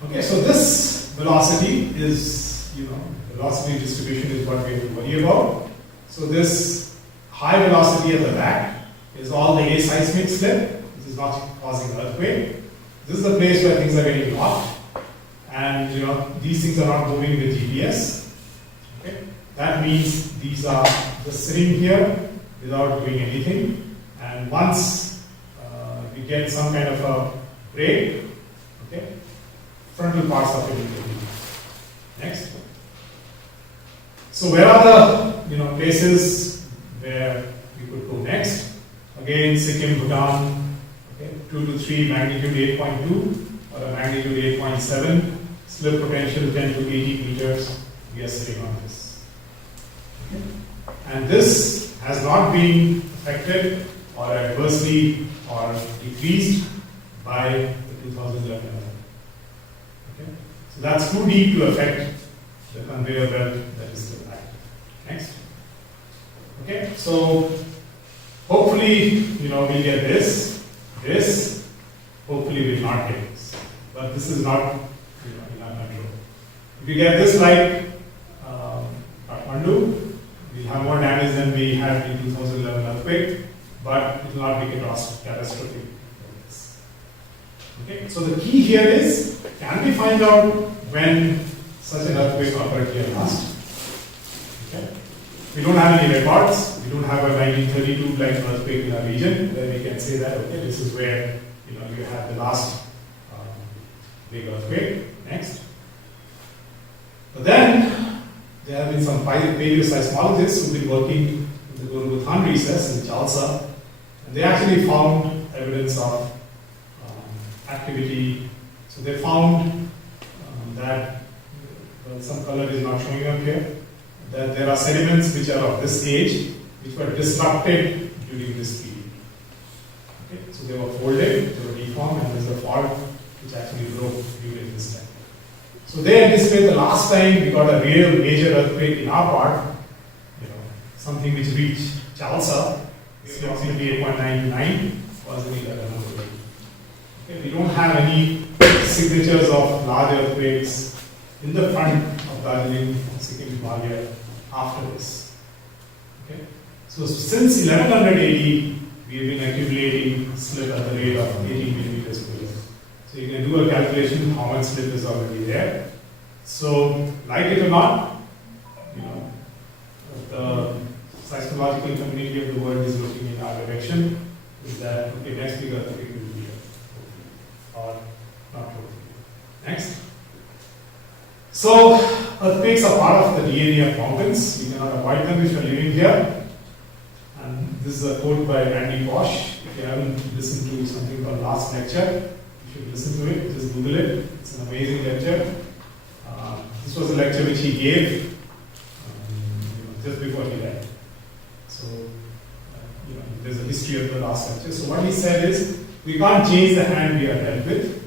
Okay, so this velocity is, velocity distribution is what we have to worry about. So this high velocity at the back is all the aseismic slip, which is not causing earthquake. This is the place where things are getting locked, and these things are not moving with GPS. Okay, that means these are just sitting here without doing anything, and once we get some kind of a break, okay, frontal parts of it will be. Next. So where are the places where we could go next? Again, Sikkim, Bhutan, okay, 2 to 3, magnitude 8.2 or a magnitude 8.7, slip potential 10 to 80 meters. We are sitting on this. Okay. And this has not been affected or adversely or decreased by the 2011 earthquake. Okay. So that's too deep to affect the conveyor belt that is still active. Next. Okay, so hopefully, we'll get this, hopefully we'll not get this. But this is not, in our control. If we get this like Kathmandu, we'll have more damage than we had in 2011 earthquake, but it will not be catastrophic. Okay, so the key here is, can we find out when such an earthquake occurred here last? Okay. We don't have any records. We don't have a 1932 like earthquake in our region where we can say that, okay, this is where you had the last big earthquake. Next. But then there have been some paleoseismologists who've been working in the Guru Bhutan recess in Chalsa, and they actually found evidence of activity. So they found that, well, some color is not showing up here, that there are sediments which are of this age, which were disrupted during this period. Okay, so they were folded, they were deformed, and there's a fault which actually broke during this time. So they anticipate the last time we got a real major earthquake in our part, something which reached Chalsa, approximately 8.99, wasn't it? Okay, we don't have any signatures of large earthquakes in the front of Darjeeling, Sikkim Himalayas after this. Okay? So since 1100 AD, we've been accumulating slip at the rate of 18 millimeters per year. So you can do a calculation how much slip is already there. So, like it or not, the seismological community of the world is looking in our direction. Is that okay? Next big earthquake will be here, or not totally. Next. So earthquakes are part of the DNA of mountains. You cannot avoid them if you are living here. And this is a quote by Randy Bosch. If you haven't listened to something called Last Lecture, you should listen to it. Just Google it. It's an amazing lecture. This was a lecture which he gave just before he died. So, there's a history of the last lecture. So what he said is, we can't change the hand we are dealt with.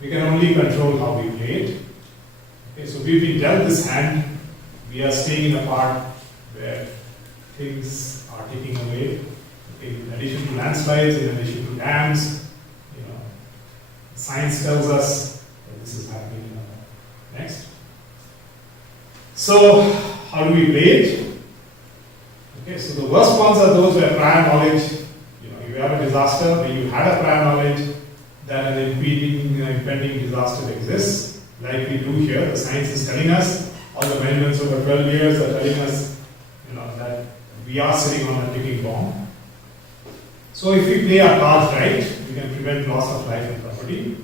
We can only control how we play it. Okay, so we've been dealt this hand. We are staying in a part where things are taking away. Okay, in addition to landslides, in addition to dams, science tells us that this is happening. Next. So, how do we play it? Okay, so the worst ones are those where prior knowledge, you have a disaster where you had a prior knowledge that an impending disaster exists, like we do here. The science is telling us, all the measurements over 12 years are telling us, that we are sitting on a ticking bomb. So if we play our cards right, we can prevent loss of life and property.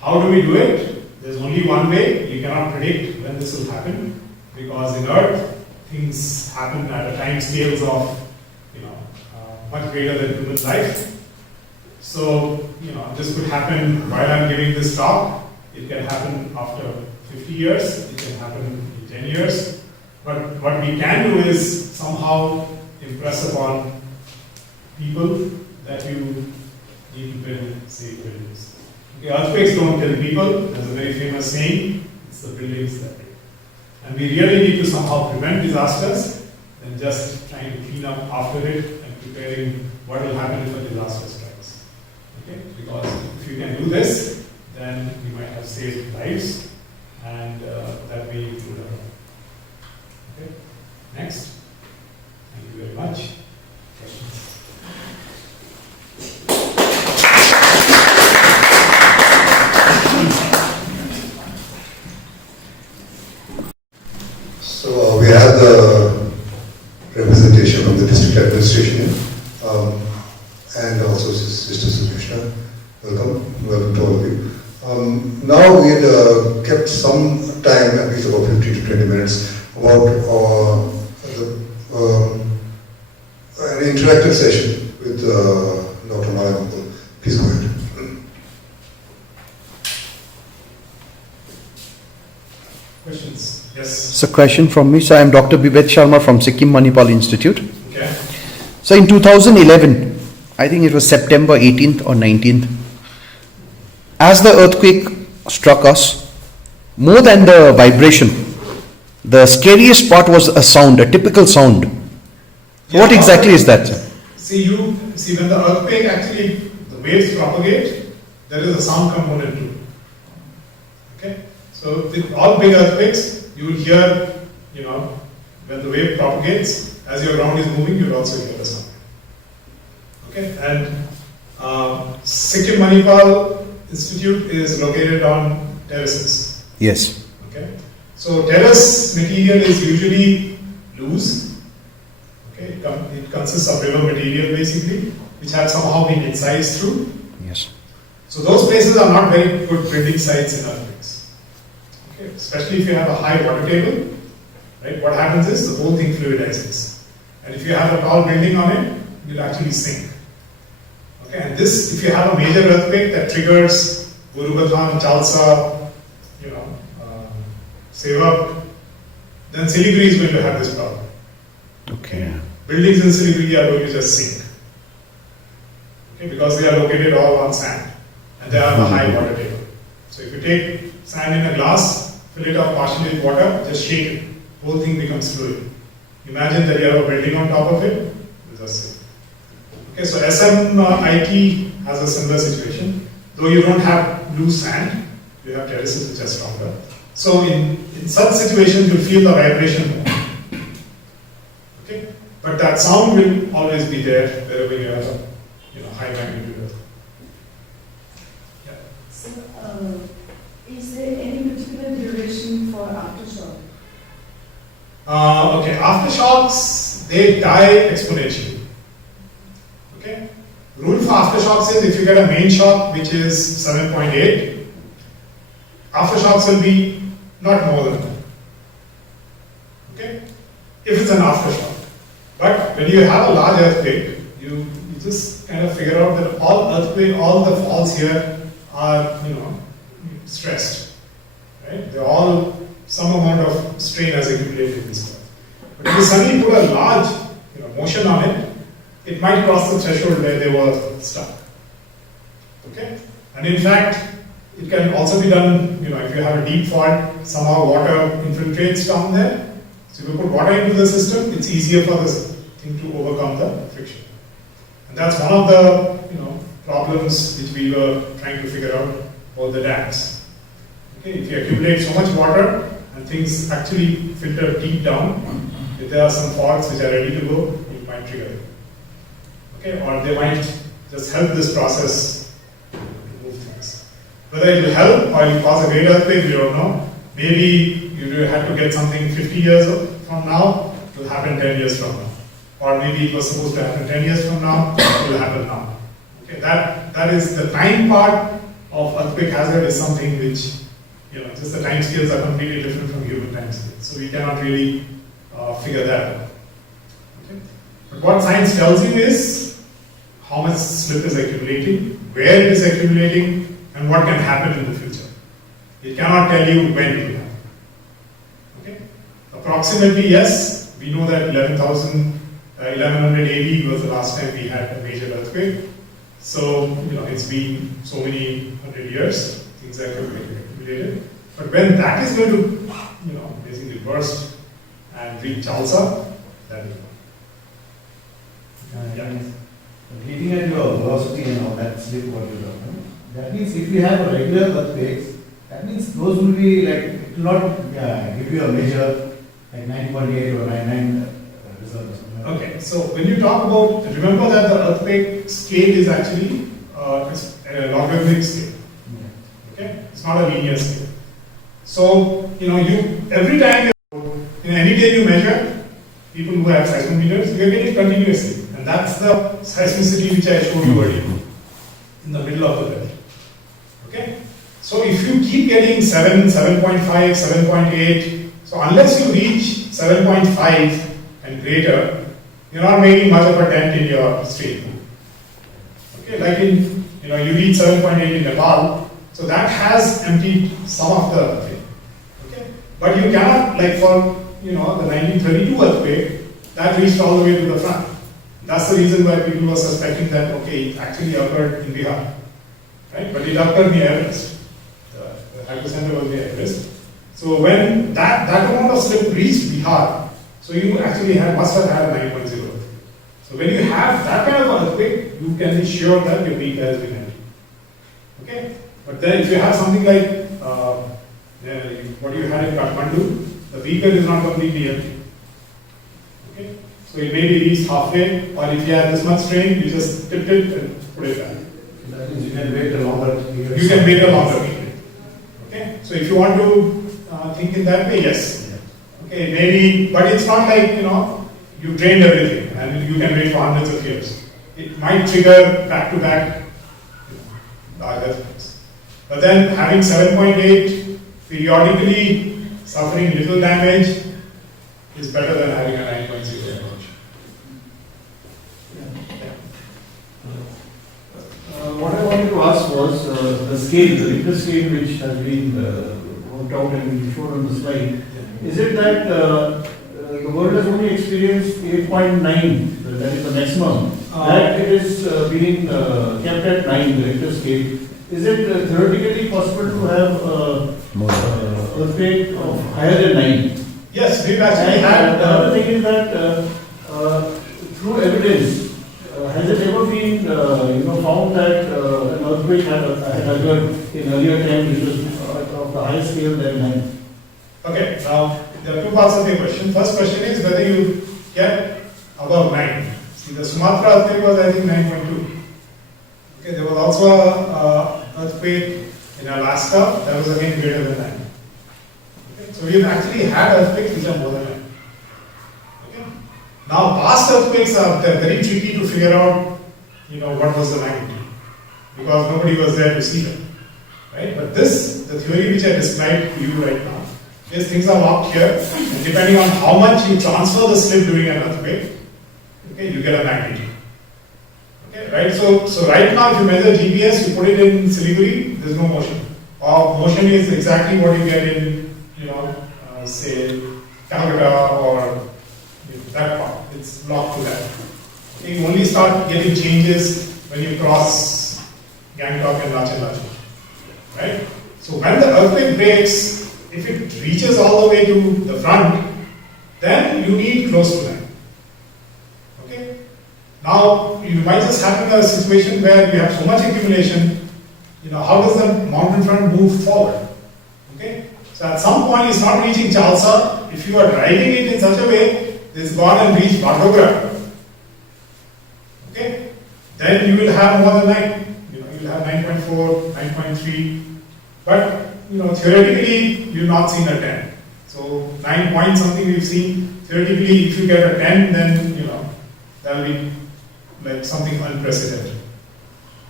How do we do it? There's only one way. You cannot predict when this will happen, because in Earth, things happen at a time scales of much greater than human life. So this could happen while I'm giving this talk. It can happen after 50 years. It can happen in 10 years. But what we can do is somehow impress upon people that you need to build safe buildings. Okay, earthquakes don't kill people. There's a very famous saying: it's the buildings that do. And we really need to somehow prevent disasters than just trying to clean up after it and preparing what will happen if a disaster strikes. Okay? Because if you can do this, then you might have saved lives, and that way you would have. Okay? Next. Thank you very much. Questions? So we have the representation of the district administration and also Sister Sudeshna. Welcome to all of you. Now we had kept some time, at least about 15 to 20 minutes, about an interactive session with Dr. Malay Mukul. Please go ahead. Questions? Yes. So, question from me. So, I am Dr. Bibet Sharma from Sikkim Manipal Institute. Okay. So, in 2011, I think it was September 18th or 19th, as the earthquake struck us, more than the vibration, the scariest part was a sound, a typical sound. So what exactly is that, sir? See, when the earthquake actually, the waves propagate, there is a sound component too. Okay? So, with all big earthquakes, you will hear, when the wave propagates, as your ground is moving, you will also hear the sound. Okay? And Sikkim Manipal Institute is located on terraces. Yes. Okay? So, terrace material is usually loose. Okay? It consists of river material basically, which have somehow been incised through. Yes. So, those places are not very good building sites in earthquakes. Okay? Especially if you have a high water table, right? What happens is the whole thing fluidizes. And if you have a tall building on it, it will actually sink. Okay? And this, if you have a major earthquake that triggers Gurugatan, Chalsa, Sevak, then Siliguri is going to have this problem. Okay. Buildings in Siliguri are going to just sink. Okay? Because they are located all on sand. And they are on a high water table. So if you take sand in a glass, fill it up partially with water, just shake it. The whole thing becomes fluid. Imagine that you have a building on top of it, it will just sink. Okay, so SMIT has a similar situation. Though you don't have loose sand, you have terraces which are stronger. So in such situations, you feel the vibration more. Okay? But that sound will always be there wherever you have a high magnitude earthquake. Yeah. So, is there any particular duration for aftershock? Okay, aftershocks, they die exponentially. Okay? Rule for aftershocks is if you get a main shock which is 7.8, aftershocks will be not more than that. Okay? If it's an aftershock. But when you have a large earthquake, you just kind of figure out that all the faults here are, stressed. Right? They're all, some amount of strain has accumulated in this earth. But if you suddenly put a large motion on it, it might cross the threshold where they were stuck. Okay? And in fact, it can also be done, if you have a deep fault, somehow water infiltrates down there. So if you put water into the system, it's easier for this thing to overcome the friction. And that's one of the problems which we were trying to figure out about the dams. Okay, if you accumulate so much water and things actually filter deep down, if there are some faults which are ready to go, it might trigger it. Okay, or they might just help this process to move things. Whether it will help or it will cause a great earthquake, we don't know. Maybe you have to get something 50 years from now, it will happen 10 years from now. Or maybe it was supposed to happen 10 years from now, it will happen now. Okay, that is the time part of earthquake hazard is something which, just the time scales are completely different from human time scales. So we cannot really figure that out. Okay? But what science tells you is how much slip is accumulating, where it is accumulating, and what can happen in the future. It cannot tell you when it will happen. Okay? Approximately, yes, we know that 1100 AD was the last time we had a major earthquake. So, it's been so many hundred years, things are accumulated. But when that is going to, basically burst and reach Chalsa, that is yeah. Looking at your velocity and all that slip what you done, that means if you have a regular earthquakes, that means those will be like, it will not give you a measure like 9.8 or 9.9 result. Okay, so when you talk about, remember that the earthquake scale is actually a logarithmic scale. Okay, it's not a linear scale. So, every time, any day you measure, people who have seismometers, you are getting continuously. And that's the seismicity which I showed you earlier, in the middle of the belt. Okay? So if you keep getting 7, 7.5, 7.8, so unless you reach 7.5 and greater, you're not making much of a dent in your stream. Okay, like in, you reach 7.8 in Nepal, so that has emptied some of the thing. Okay, but you cannot, like for, the 1932 earthquake, that reached all the way to the front. That's the reason why people were suspecting that, okay, it actually occurred in Bihar. Right, but it occurred near Everest. The epicenter was near Everest. So when that amount of slip reached Bihar, so you actually must have had a 9.0 earthquake. So when you have that kind of earthquake, you can be sure that your peak has been empty. Okay? But then if you have something like what you had in Kathmandu, the beaker is not completely empty. Okay? So it may be reached halfway, or if you have this much strain, you just tip it and put it back. That means you can wait a longer period. You can wait a longer period. Okay? So if you want to think in that way, yes. Okay, maybe, but it's not like, you drained everything and you can wait for hundreds of years. It might trigger back-to-back large earthquakes. But then having 7.8 periodically suffering little damage is better than having a 9.0 damage. What I wanted to ask was the scale, the Richter scale which has been worked out and showed on the slide. Is it that the world has only experienced 8.9, that is the maximum, that it is being kept at 9, the Richter scale? Is it theoretically possible to have earthquake of higher than 9? Yes, we've actually had. The other thing is that through evidence, has it ever been found that earthquake had occurred in earlier time, which was of the high scale than 9. Okay, now there are two parts of the question. First question is whether you get above 9. See, the Sumatra earthquake was, I think, 9.2. Okay, there was also a earthquake in Alaska that was again greater than 9. Okay, so we've actually had earthquakes which are more than 9. Okay, now past earthquakes are they're very tricky to figure out, what was the magnitude, because nobody was there to see them, right? But this, the theory which I described to you right now, is things are locked here, and depending on how much you transfer the slip during an earthquake, okay, you get a magnitude. Okay, right? So right now, if you measure GPS, you put it in Siliguri, there's no motion. Or motion is exactly what you get in, say, Calcutta or that part. It's locked to that. Okay, you only start getting changes when you cross Gangtok and Lachin, right? So when the earthquake breaks, if it reaches all the way to the front, then you need close to that. Okay? Now, you might just have in a situation where you have so much accumulation, how does the mountain front move forward? Okay? So at some point it's not reaching Chalsa. If you are driving it in such a way, it's gone and reached Bhattograd. Okay? Then you will have more than 9. You will have 9.4, 9.3. But theoretically, you've not seen a 10. So 9 point something we've seen. Theoretically, if you get a 10, then that will be like something unprecedented,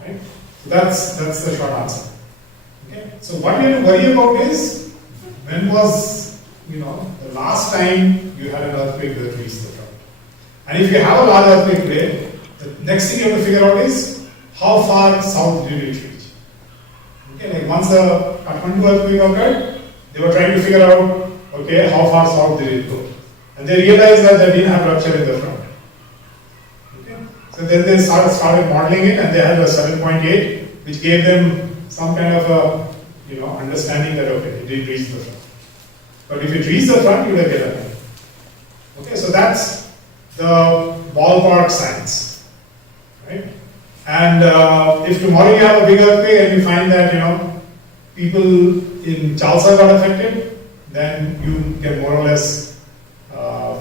right? So that's the short answer. Okay. So what you have to worry about is when was the last time you had an earthquake that reached the front. And if you have a large earthquake today, the next thing you have to figure out is how far south did it reach. Okay, like once the Kathmandu earthquake occurred, they were trying to figure out, okay, how far south did it go? And they realized that they didn't have rupture in the front. Okay, so then they started modeling it, and they had a 7.8, which gave them some kind of a understanding that okay, it did reach the front. But if it reached the front, you would get a 9. Okay, so that's the ballpark science, right? And if tomorrow you have a big earthquake and you find that people in Chalsa got affected, then you can more or less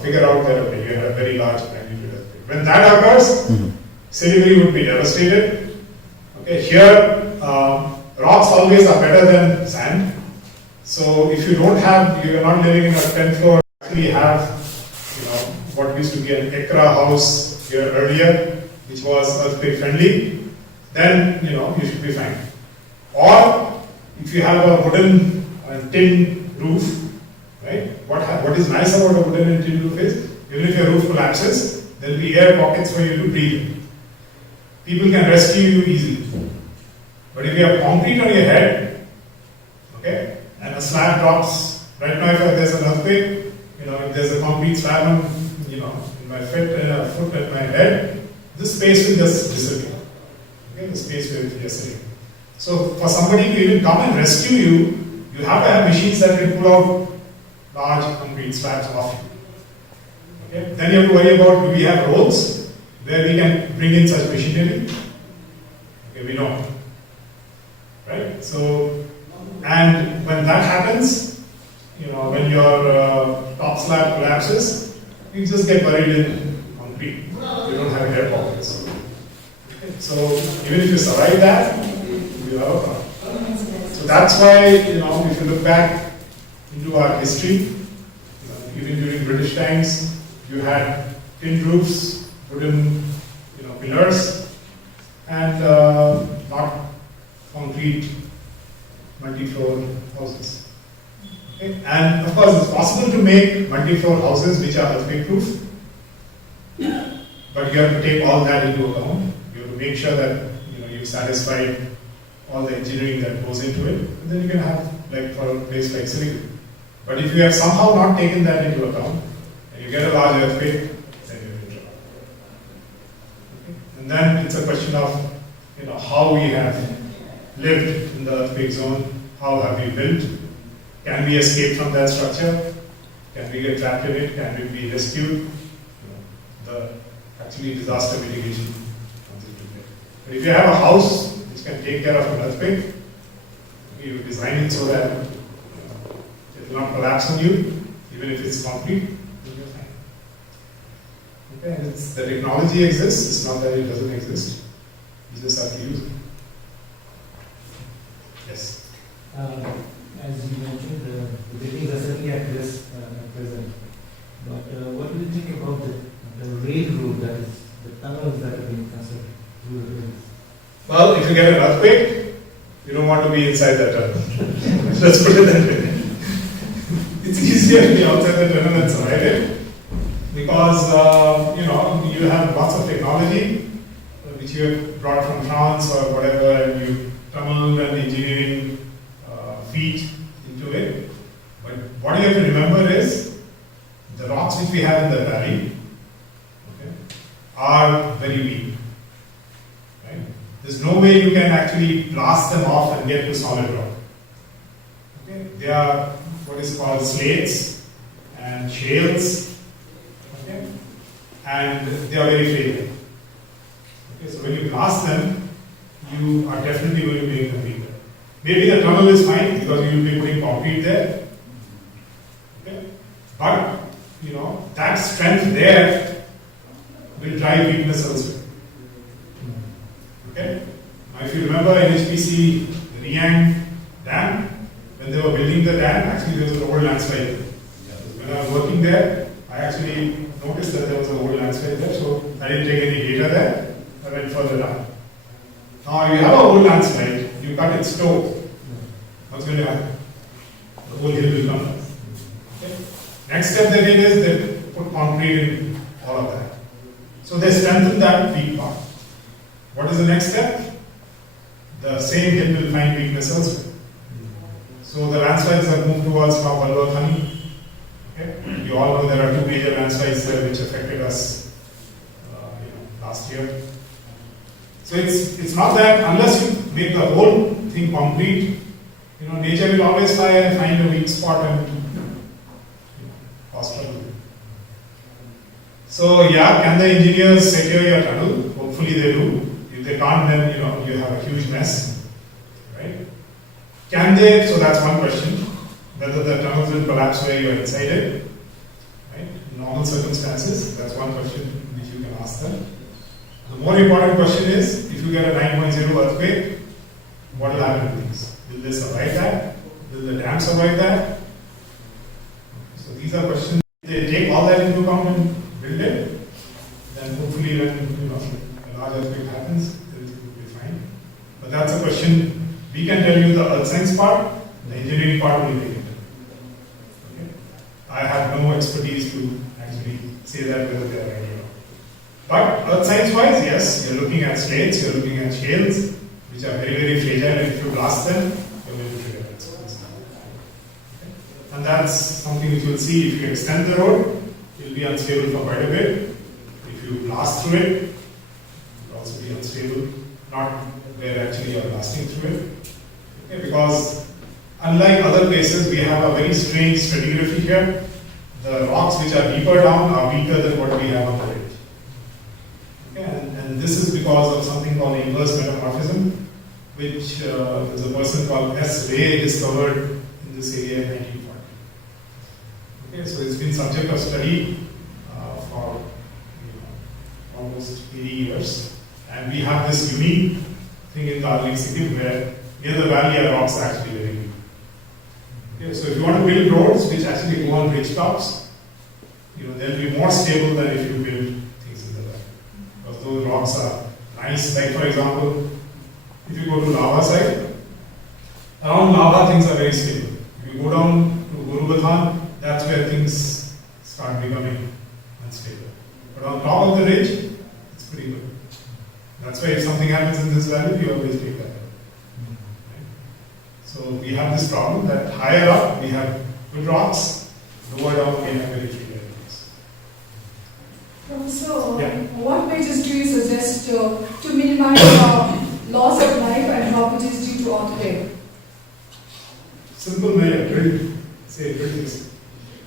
figure out that okay, you had a very large magnitude earthquake. When that occurs, Siliguri would be devastated. Okay, here rocks always are better than sand. So if you don't have, you are not living in a 10th floor, you actually have what used to be an Ekra house here earlier, which was earthquake friendly, then you should be fine. Or if you have a wooden and tin roof, right? What is nice about a wooden and tin roof is even if your roof collapses, there will be air pockets for you to breathe in. People can rescue you easily. But if you have concrete on your head, okay, and a slab drops, right now if there's an earthquake, if there's a concrete slab on, in my foot at my head, this space will just disappear. Okay, the space will be sitting. So for somebody to even come and rescue you, you have to have machines that can pull out large concrete slabs off you. Okay? Then you have to worry about, do we have roads where we can bring in such machinery? Okay, we don't. Right? So, and when that happens, when your top slab collapses, you just get buried in concrete. You don't have air pockets. Okay? So even if you survive that, you have a problem. So that's why, if you look back into our history, even during British times, you had tin roofs, wooden, pillars, and not concrete multi-floor houses. Okay? And of course, it's possible to make multi-floor houses which are earthquake-proof, but you have to take all that into account. You have to make sure that you've satisfied all the engineering that goes into it, and then you can have, like for a place like Siliguri. But if you have somehow not taken that into account, and you get a large earthquake, then you're in trouble. Okay? And then it's a question of, how we have lived in the earthquake zone, how have we built, can we escape from that structure, can we get trapped in it, can we be rescued, the actually disaster mitigation comes into play. But if you have a house which which can take care of an earthquake. You design it so that it will not collapse on you, even if it's concrete. You're fine. Okay, and the technology exists. It's not that it doesn't exist. You just have to use it. Yes. As you mentioned, the buildings are certainly at risk at present. But what do you think about the rail route, that is, the tunnels that are being constructed through the hills? Well, if you get an earthquake, you don't want to be inside that tunnel. Let's put it that way. It's easier to be outside the tunnel than survive it, because you have lots of technology which you have brought from France or whatever, and you tunneled and engineering feet into it. But what you have to remember is the rocks which we have in the valley, okay, are very weak. Right? There's no way you can actually blast them off and get to solid rock. Okay? They are what is called slates and shales, okay? And they are very fragile. Okay? So when you blast them, you are definitely going to be incomplete. Maybe the tunnel is fine because you will be putting concrete there. Okay? But that strength there will drive weakness elsewhere. Okay? Now if you remember NHPC Riyang Dam, when they were building the dam, actually there was an old landslide. When I was working there, I actually noticed that there was an old landslide there, so I didn't take any data there. I went further down. Now you have an old landslide, you cut its toe. What's going to happen? The whole hill will come down. Okay? Next step they did is they put concrete in all of that. So they strengthened that weak part. What is the next step? The same hill will find weakness elsewhere. So the landslides have moved towards now Balwakani. Okay? You all know there are two major landslides there which affected us last year. So it's not that unless you make the whole thing concrete, nature will always try and find a weak spot and cause trouble. So yeah, can the engineers secure your tunnel? Hopefully they do. If they can't, then you have a huge mess, right? Can they? So that's one question. Whether the tunnels will collapse where you are inside it, right? In normal circumstances, that's one question which you can ask them. The more important question is, if you get a 9.0 earthquake, what will happen to things? Will they survive that? Will the dam survive that? So these are questions. If they take all that into account and build it, then hopefully when a large earthquake happens, everything will be fine. But that's a question. We can tell you the earth science part, the engineering part will be it. Okay? I have no expertise to actually say that whether they are right or not. But earth science wise, yes, you're looking at slates, you're looking at shales, which are very, very fragile, and if you blast them, you're going to trigger earthquakes. Okay? And that's something which you'll see if you extend the road, it'll be unstable for quite a bit. If you blast through it, it'll also be unstable, not where actually you're blasting through it. Okay? Because unlike other places, we have a very strange stratigraphy here. The rocks which are deeper down are weaker than what we have on the ridge. Okay? And this is because of something called inverse metamorphism, which there's a person called S. Ray discovered in this area in 1940. Okay, so it's been subject of study for almost 80 years, and we have this unique thing in Darjeeling, Sikkim, where near the valley are rocks actually very weak. Okay, so if you want to build roads which actually go on ridge tops, they'll be more stable than if you build things in the valley, because those rocks are nice. Like for example, if you go to lava side, around lava things are very stable. If you go down to Gurubathan, that's where things start becoming unstable. But on top of the ridge, it's pretty good. That's why if something happens in this valley, we always take that. Right? So we have this problem that higher up we have good rocks, lower down we have very fragile rocks. So, Yeah. what measures do you suggest to minimize loss of life and properties due to earthquake? Simple measure, drill. Say drill this.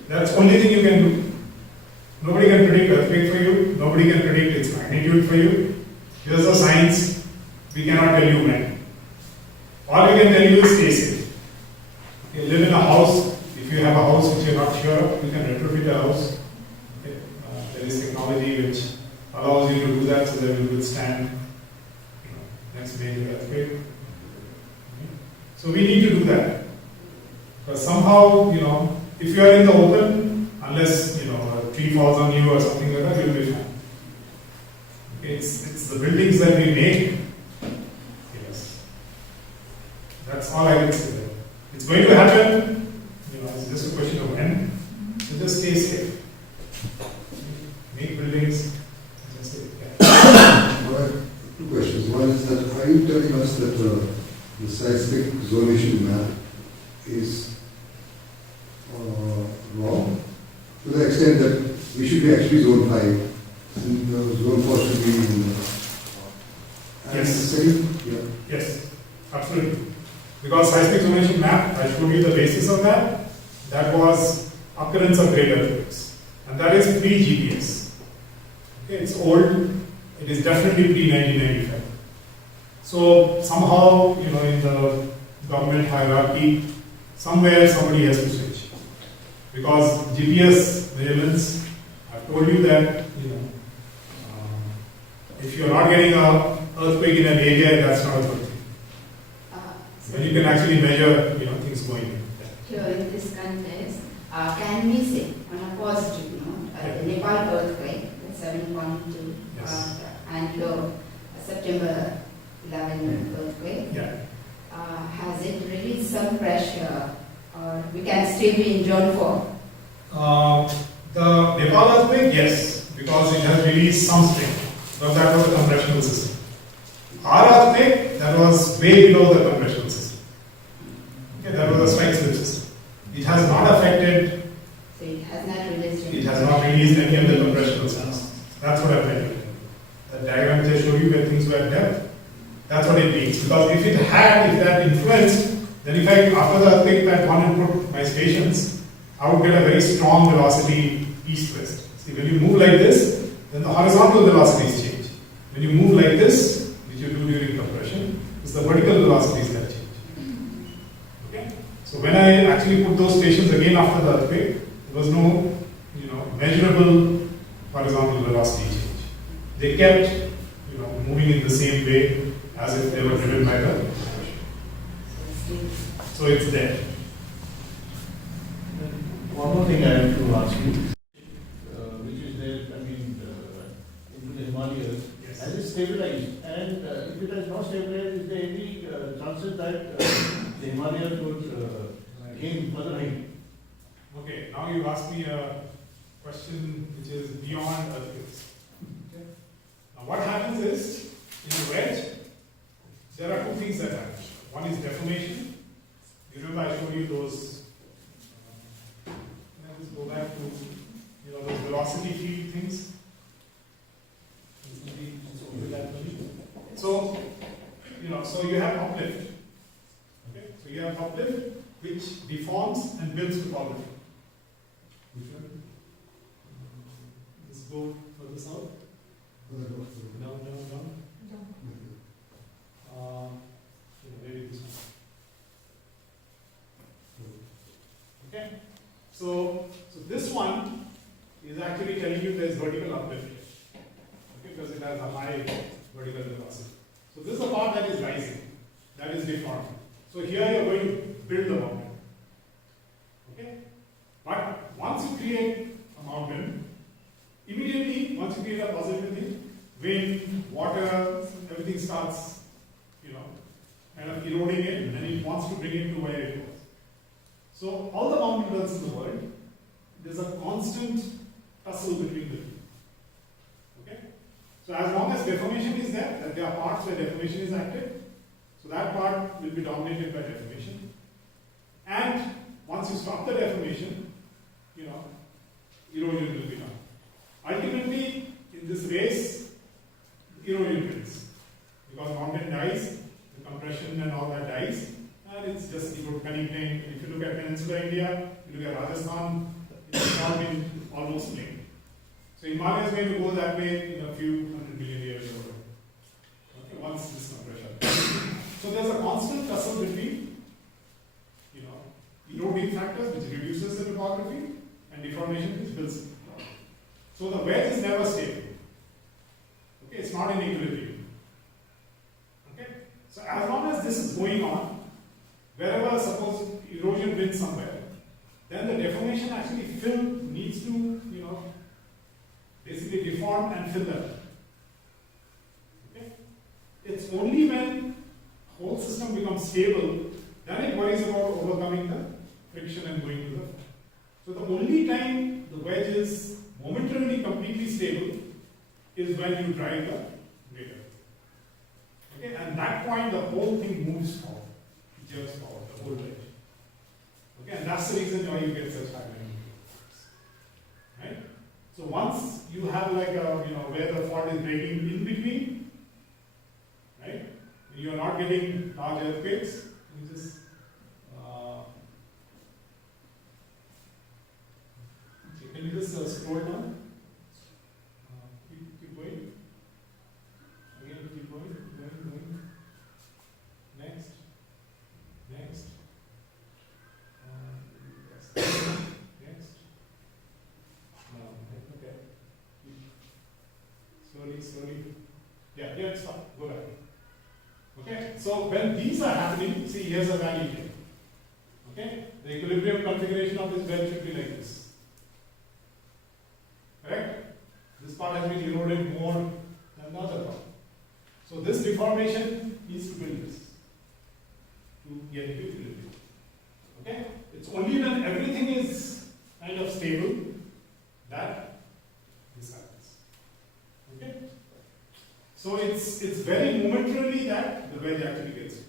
That's the only thing you can do. Nobody can predict earthquake for you. Nobody can predict its magnitude for you. Here's the science. We cannot tell you when. All we can tell you is stay safe. You live in a house. If you have a house which you're not sure of, you can retrofit a house. Okay. There is technology which allows you to do that so that it will withstand next major earthquake. Okay. So we need to do that. Because somehow, if you are in the open, unless a tree falls on you or something like that, you'll be fine. Okay. It's the buildings that we make. Yes. That's all I can say there. It's going to happen. It's just a question of when. So just stay safe. Make buildings. Just stay. Yeah. All right. Two questions. One is that are you telling us that the seismic zonation map is wrong to the extent that we should be actually zone 5 and zone 4 should be in Yes. Second? Yeah. Yes, absolutely. Because seismic zonation map, I showed you the basis of that. That was occurrence of great earthquakes. And that is pre-GPS. Okay, it's old. It is definitely pre-1995. So somehow, in the government hierarchy, somewhere somebody has to switch. Because GPS measurements, I've told you that, if you're not getting an earthquake in an area, that's not a good thing. When you can actually measure, things going in. Here in this context, can we say, on a positive note, the Nepal earthquake, the 7.2, Yes. and your September 11 earthquake, Yeah. has it released some pressure, or we can still be in zone 4? The Nepal earthquake, yes, because it has released some strength. But that was a compressional system. Our earthquake, that was way below the compressional system. Okay, that was a strike slip system. It has not affected, So it has not released it has not released any of the compressional systems. That's what I'm trying to tell you. The diagram which I showed you where things were at depth, that's what it means. Because if that influenced, then if I, after the earthquake, if I had gone and put my stations, I would get a very strong velocity east-west. See, when you move like this, then the horizontal velocities change. When you move like this, which you do during compression, it's the vertical velocities that change. Okay? So when I actually put those stations again after the earthquake, there was no, measurable horizontal velocity change. They kept, moving in the same way as if they were driven by the compression. So it's there. One more thing I have to ask you, which is there, into the Himalayas, Yes. has it stabilized? And if it has not stabilized, is there any chances that the Himalayas would gain further height? Okay, now you asked me a question which is beyond earthquakes. Okay. Now what happens is, in a wedge, there are two things that happen. One is deformation. You remember I showed you those, let's go back to, those velocity field things. So, so you have uplift. Okay, so you have uplift which deforms and builds with uplift. Which one? Let's go further south. Down. Maybe this one. Okay. So this one is actually telling you there is vertical uplift. Okay, because it has a high vertical velocity. So this is the part that is rising, that is deformed. So here you are going to build the mountain. Okay? But once you create a mountain, immediately, once you create a positivity, wind, water, everything starts, kind of eroding it, and it wants to bring it to where it was. So all the mountain belts in the world, there's a constant tussle between the two. Okay? So as long as deformation is there, that there are parts where deformation is active, so that part will be dominated by deformation. And once you stop the deformation, erosion will be done. Ultimately, in this race, erosion wins. Because mountain dies, the compression and all that dies, and it's just penny plain. If you look at Peninsula India, you look at Rajasthan, it's all been almost plain. So Himalaya is going to go that way in a few 100 million years or so. Okay, once this compression. So there's a constant tussle between, eroding factors which reduces the topography and deformation which builds it. So the wedge is never stable. Okay, it's not in equilibrium. Okay, so as long as this is going on, wherever suppose erosion wins somewhere, then the deformation actually needs to, basically deform and fill that. Okay, it's only when the whole system becomes stable, then it worries about overcoming the friction and going to the. So the only time the wedge is momentarily completely stable is when you drive the grader. Okay, and that point the whole thing moves forward, it jerks forward, the whole wedge. Okay, and that's the reason why you get such high dynamic force. Right? So once you have like a, where the fault is breaking in between, right? You are not getting large earthquakes, you just can you just scroll down? Keep going. Again, keep going. Next. Next. Okay. Slowly. Yeah, stop. Go back. Okay, so when these are happening, see here's a value here. Okay, the equilibrium configuration of this wedge should be like this. Correct? This part has been eroded more than the other part. So this deformation needs to build this to get into equilibrium. Okay? It's only when everything is kind of stable that this happens. Okay? So it's very momentarily that the wedge actually gets in.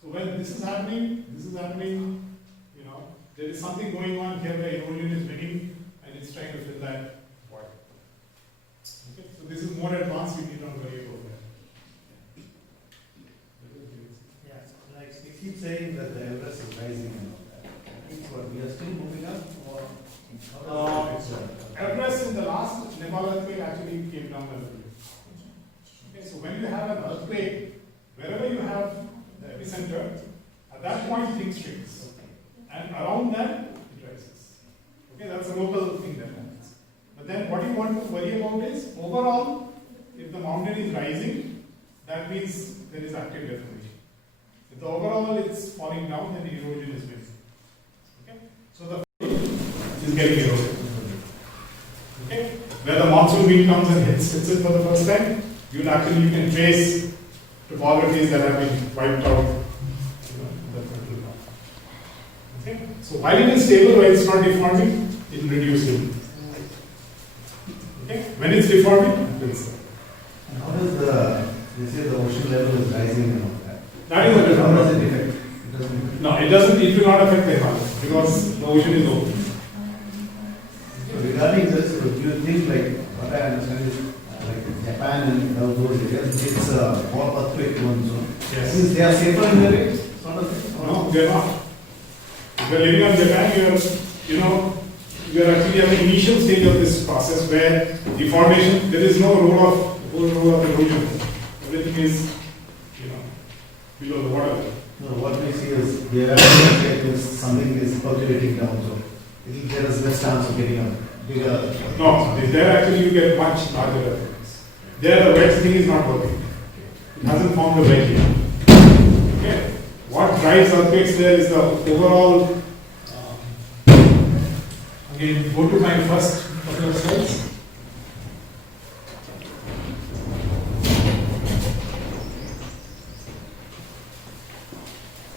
So when this is happening, there is something going on here where erosion is winning and it's trying to fill that void. Okay, so this is more advanced, you need not worry about that. Yeah, like we keep saying that the Everest is rising and all that. Means what, we are still moving up or Everest in the last Nepal earthquake actually came down a little bit. Okay, so when you have an earthquake, wherever you have the epicenter, at that point things shrinks. And around that, it rises. Okay, that's a local thing that happens. But then what you want to worry about is, overall, if the mountain is rising, that means there is active deformation. If the overall it's falling down, then the erosion is missing. Okay, so the is getting eroded. Okay, where the monsoon wind comes and hits it for the first time, you can trace topographies that have been wiped out. Okay. So while it is stable, while it's not deforming, it will reduce it. Okay. When it's deforming, it will stop. And how does they say the ocean level is rising and all that? That is a different. How does it affect? It doesn't. No, it doesn't. It will not affect the Himalayas because the ocean is open. So regarding this, do you think like what I understand is like Japan and all those areas, it's more earthquake prone zone. Yes. Since they are safer in the rates, sort of thing. No, they are not. If you are living on Japan, you are actually at the initial stage of this process where deformation, there is no role of erosion. Everything is, below the water. No, what we see is there are something is percolating down, so there is less chance of getting a bigger. No, there actually you get much larger earthquakes. There the wedge thing is not working. It hasn't formed a wedge yet. Okay. What drives earthquakes there is the overall. Again, go to my first couple of slides.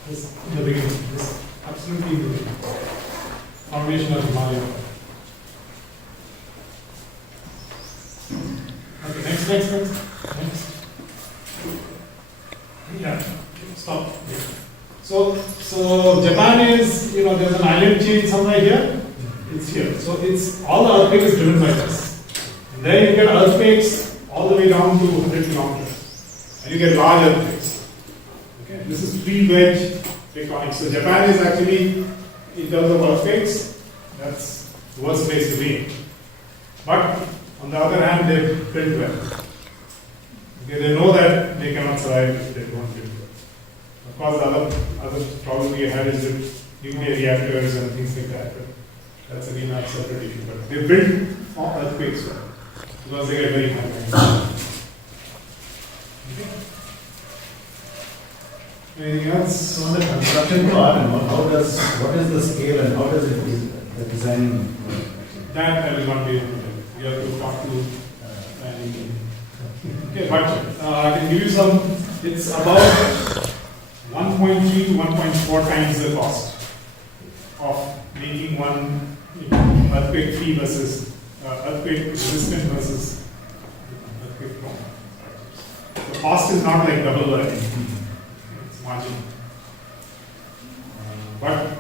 This in the beginning. This absolutely in the beginning. Formation of Himalaya. Okay, next. Yeah, stop. Yeah. So Japan is, there's an island chain somewhere here. It's here. So it's all the earthquake is driven by this. And then you get earthquakes all the way down to 100 kilometers. And you get large earthquakes. Okay, this is pre-wedge tectonics. So Japan is actually, in terms of earthquakes, that's the worst place to be. But on the other hand, they've built well. Okay, they know that they cannot survive if they don't build it. Of course, the other problem we had is with nuclear reactors and things like that. But that's again a separate issue. But they build for earthquakes because they get very high. Okay. Anything else? So on the construction part, what is the scale and how does it the design? That I will not be able to tell. You have to talk to planning. Okay, but I can give you some. It's about 1.3 to 1.4 times the cost of making one earthquake free versus earthquake resistant versus earthquake prone. The cost is not like double or anything. It's marginal. But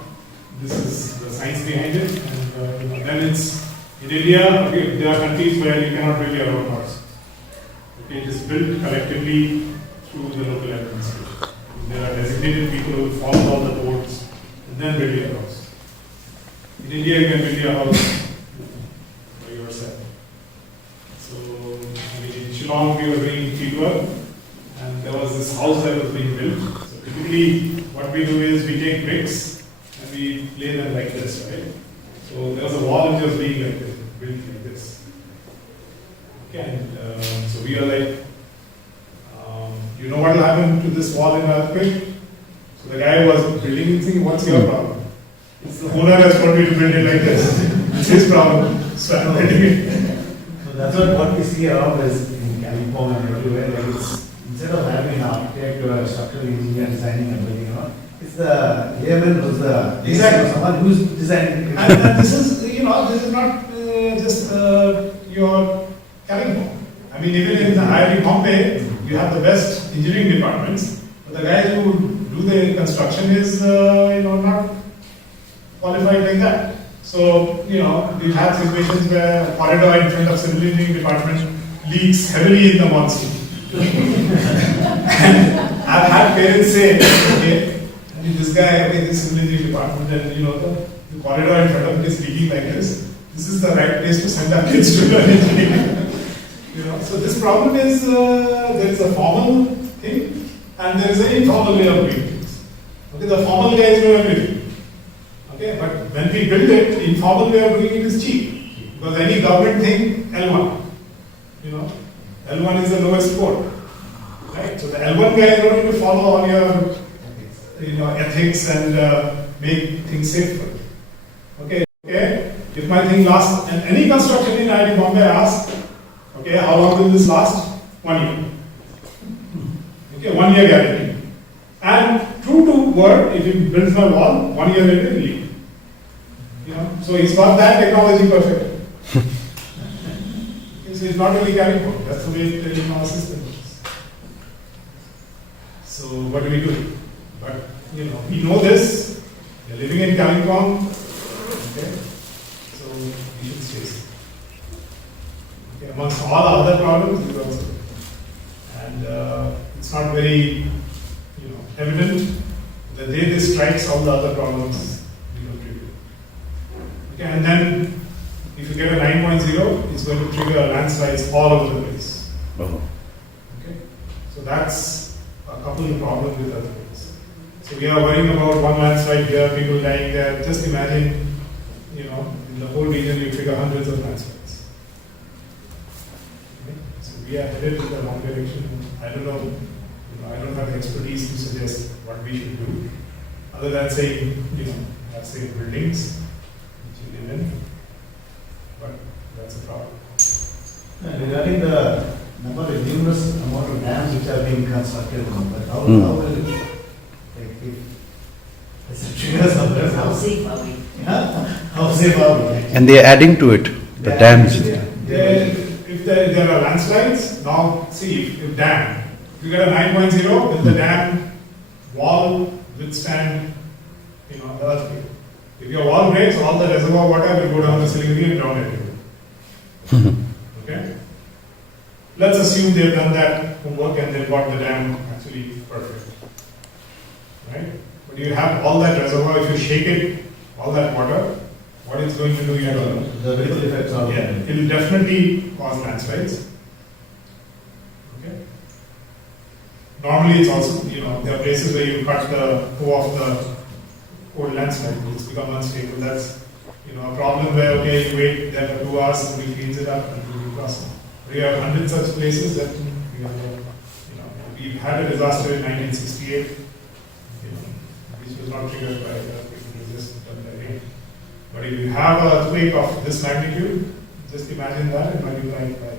this is the science behind it, and then it's in India. Okay, there are countries where you cannot build your own house. Okay, it is built collectively through the local administration. There are designated people who follow all the boards and then build your house. In India, you can build your house by yourself. So, I mean, in Shillong, we were doing field work, and there was this house that was being built. So, typically, what we do is we take bricks and we lay them like this, right? So, there was a wall which was being like this, built like this. Okay, and so we are like, you know what will happen to this wall in an earthquake? So the guy was building it, thinking, what's your problem? It's the owner has told me to build it like this. It's his problem. So I'm building it. So that's what we see around is in Kalimpong and everywhere. Like it's instead of having an architect or a structural engineer designing and building, it's the layman who's the Exactly. someone who's designing. And this is, this is not just your Kalimpong. I mean, even in the IIT Bombay, you have the best engineering departments, but the guys who do the construction is, not qualified like that. So, we've had situations where a corridor in front of civil engineering department leaks heavily in the monsoon. And I've had parents say, okay, I mean, this guy, okay, this civil engineering department, and the corridor in front of it is leaking like this. This is the right place to send our kids to learn engineering. So this problem is there is a formal thing and there is an informal way of doing things. Okay, the formal guys know everything. Okay, but when we build it, the informal way of doing it is cheap. Because any government thing, L1. L1 is the lowest code. Right? So the L1 guy is going to follow all your ethics and make things safer. Okay, if my thing lasts, and any construction in IIT Bombay asks, okay, how long will this last? 1 year. Okay, 1 year guarantee. And true to word, if he builds my wall, 1 year later, he'll leave. So he's got that technology perfect. So he's not really carrying forward. That's the way in our system is. So what do we do? But we know this. We're living in Kalimpong. Okay, so we should stay safe. Okay, amongst all other problems, this is also. And it's not very, evident. The day this strikes, all the other problems become trivial. Okay, and then if you get a 9.0, it's going to trigger landslides all over the place. Oh. Okay, so that's a couple of problems with earthquakes. So we are worrying about one landslide here, people dying there. Just imagine, in the whole region you trigger hundreds of landslides. Okay? So we are headed in the wrong direction. I don't know. I don't have the expertise to suggest what we should do, other than saying, let's say buildings which you live in. But that's a problem. Regarding the numerous amount of dams which are being constructed, but how will it, like, if it's a trigger somewhere, How safe are we? how safe are we? And they are adding to it, the dams. If there are landslides, now see, if dam, if you get a 9.0, will the dam wall withstand, the earthquake? If your wall breaks, all the reservoir water will go down the Sikkim and drown everywhere. Okay? Let's assume they've done that homework and they've got the dam actually perfect. Right? But you have all that reservoir, if you shake it, all that water, what it's going to do, you don't know. The ripple effects are Yeah, it will definitely cause landslides. Okay? Normally it's also, there are places where you cut the toe of the old landslide, it's become unstable. That's, a problem where, okay, you wait there for 2 hours, somebody cleans it up and you cross it. We have 100 such places that, we've had a disaster in 1968, which was not triggered by earthquake, it was just done by rain. But if you have an earthquake of this magnitude, just imagine that and multiply it by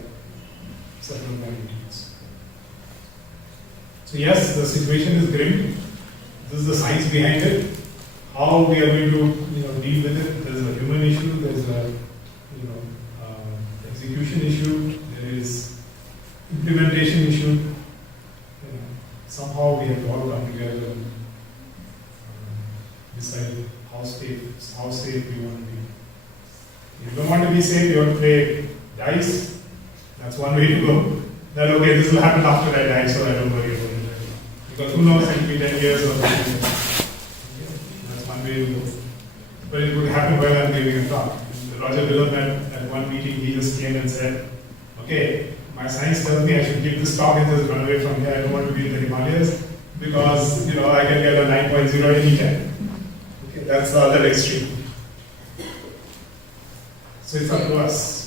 several magnitudes. So yes, the situation is grim. This is the science behind it. How we are going to, deal with it. There's a human issue. There's a, execution issue. There is implementation issue. Somehow we have to all come together and decide how safe we want to be. If you don't want to be safe, you want to play dice. That's one way to go. That okay, this will happen after I die, so I don't worry about it. Because who knows, it will be 10 years or 15 years. That's one way to go. But it would happen while I'm giving a talk. Roger Dillon at one meeting, he just came and said, okay, my science tells me I should give this talk and just run away from here. I don't want to be in the Himalayas because, I can get a 9.0 anytime. Okay, that's the other extreme. So it's up to us.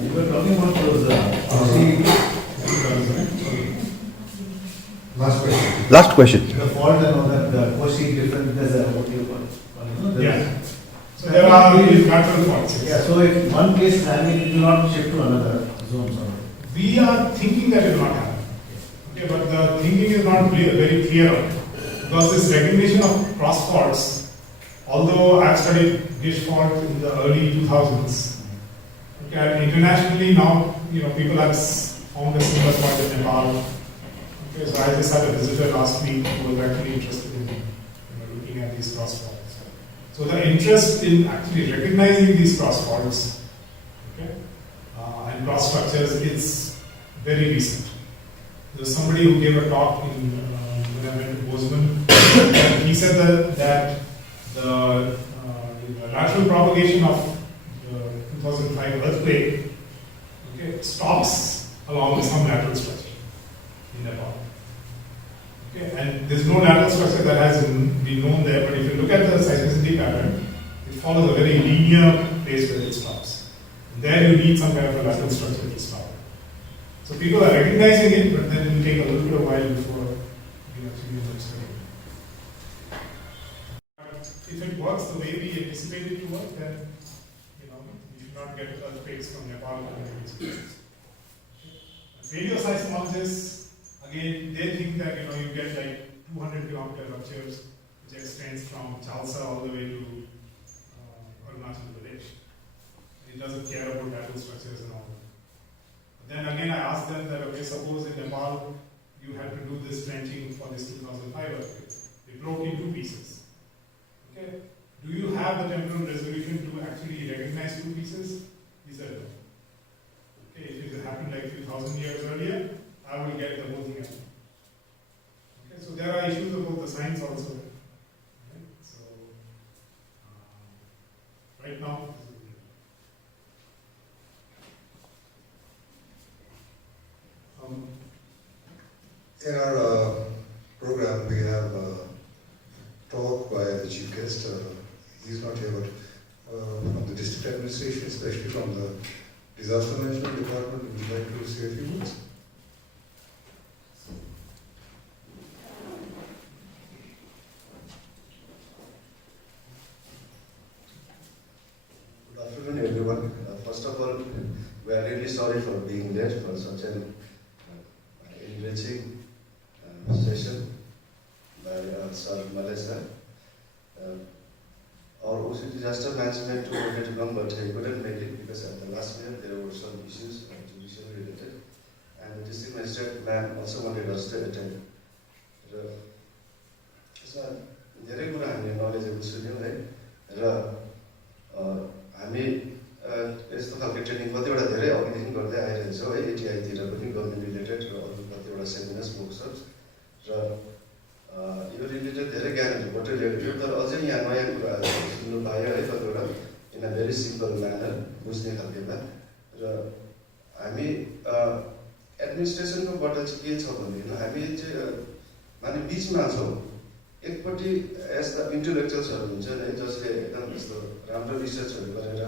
You were talking about those Last question. the fault and all that, the Koshi different, there's a, what do you call it? Yeah. So there are natural faults. Yeah, so if one case is happening, it will not shift to another zone. We are thinking that it will not happen. Okay, but the thinking is not very clear on it. Because this recognition of cross faults, although I've studied Gish fault in the early 2000s, okay, internationally now, people have found a similar fault in Nepal. Okay, so I just had a visitor last week who was actually interested in looking at these cross faults. So the interest in actually recognizing these cross faults, okay, and cross structures, it's very recent. There's somebody who gave a talk when I went to Bozeman, and he said that the lateral propagation of the 2005 earthquake, okay, stops along with some lateral structure in Nepal. Okay, and there's no lateral structure that has been known there, but if you look at the seismicity pattern, it follows a very linear place where it stops. And there you need some kind of a lateral structure to stop. So people are recognizing it, but then it will take a little bit of a while before we actually use it. If it works the way we anticipate it to work, then we should not get earthquakes from Nepal or any radioseismologists, again, they think that you get like 200-kilometer ruptures, which extends from Chalsa all the way to Arunachal Pradesh. It doesn't care about lateral structures and all that. But then again, I asked them that, okay, suppose in Nepal you had to do this trenching for this 2005 earthquake. It broke in 2 pieces. Okay, do you have the temporal resolution to actually recognize 2 pieces? He said no. Okay, if it happened like a few thousand years earlier, I will get the whole thing happening. Okay, so there are issues about the science also. Right? So, right now, in our program, we have a talk by the chief guest. He's not here, but from the district administration, especially from the disaster management department, would you like to say a few words? Good afternoon, everyone. First of all, we are really sorry for being late for such an enriching session by Sir Malay sir. Our OC disaster management wanted to come, but he couldn't make it because at the last minute there were some issues judicial related, and the district magistrate ma'am also wanted us to attend. So, धेरै कुरा हामीले knowledgeable सुन्यौँ है र हामी यस्तो खालको training कतिवटा धेरै अघिदेखि गर्दै आइरहेछौँ है एटिआईतिर पनि गभर्मेन्ट रिलेटेड र अरू कतिवटा सेमिनार्स वर्कसप्स र यो रिलेटेड धेरै ज्ञानहरूबाट ल्यायो तर अझै यहाँ नयाँ कुराहरू सुन्नु पायो है कतिवटा इन अ भेरी सिम्पल म्यानर बुझ्ने खालकेमा र हामी सिचुएसनकोबाट चाहिँ के छ भनेदेखि हामी चाहिँ माने बिचमा छौँ। एकपट्टि यस्ता इन्टेलेक्चुअल्सहरू हुन्छन् है जसले एकदम यस्तो राम्रो रिसर्चहरू गरेर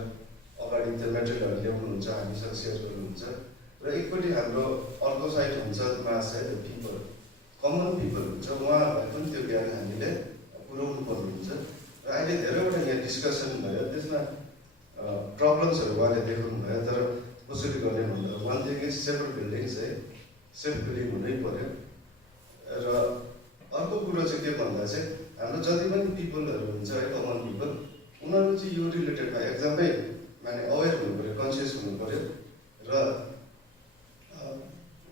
अगाडि त्यो मेटेरियलहरू ल्याउनुहुन्छ, हामीसँग सेयर गर्नुहुन्छ, र एकपट्टि हाम्रो अर्को साइड हुन्छ मास है पिपल, कमन पिपल हुन्छ, उहाँहरूलाई पनि त्यो ज्ञान हामीले पुर्याउनु पर्ने हुन्छ। र अहिले धेरैवटा यहाँ डिस्कसन भयो, त्यसमा प्रब्लम्सहरू उहाँले देखाउनु भयो, तर कसरी गर्ने भन्दा one thing is shaver buildings है, सेल्फ बिल्डिङ हुनै पर्यो। र अर्को कुरो चाहिँ के भन्दा चाहिँ हाम्रो जति पनि पिपलहरू हुन्छ है कमन पिपल, उनीहरू चाहिँ यो रिलेटेडमा एकदमै माने अवेर हुनु पऱ्यो, कन्सियस हुनु पऱ्यो। र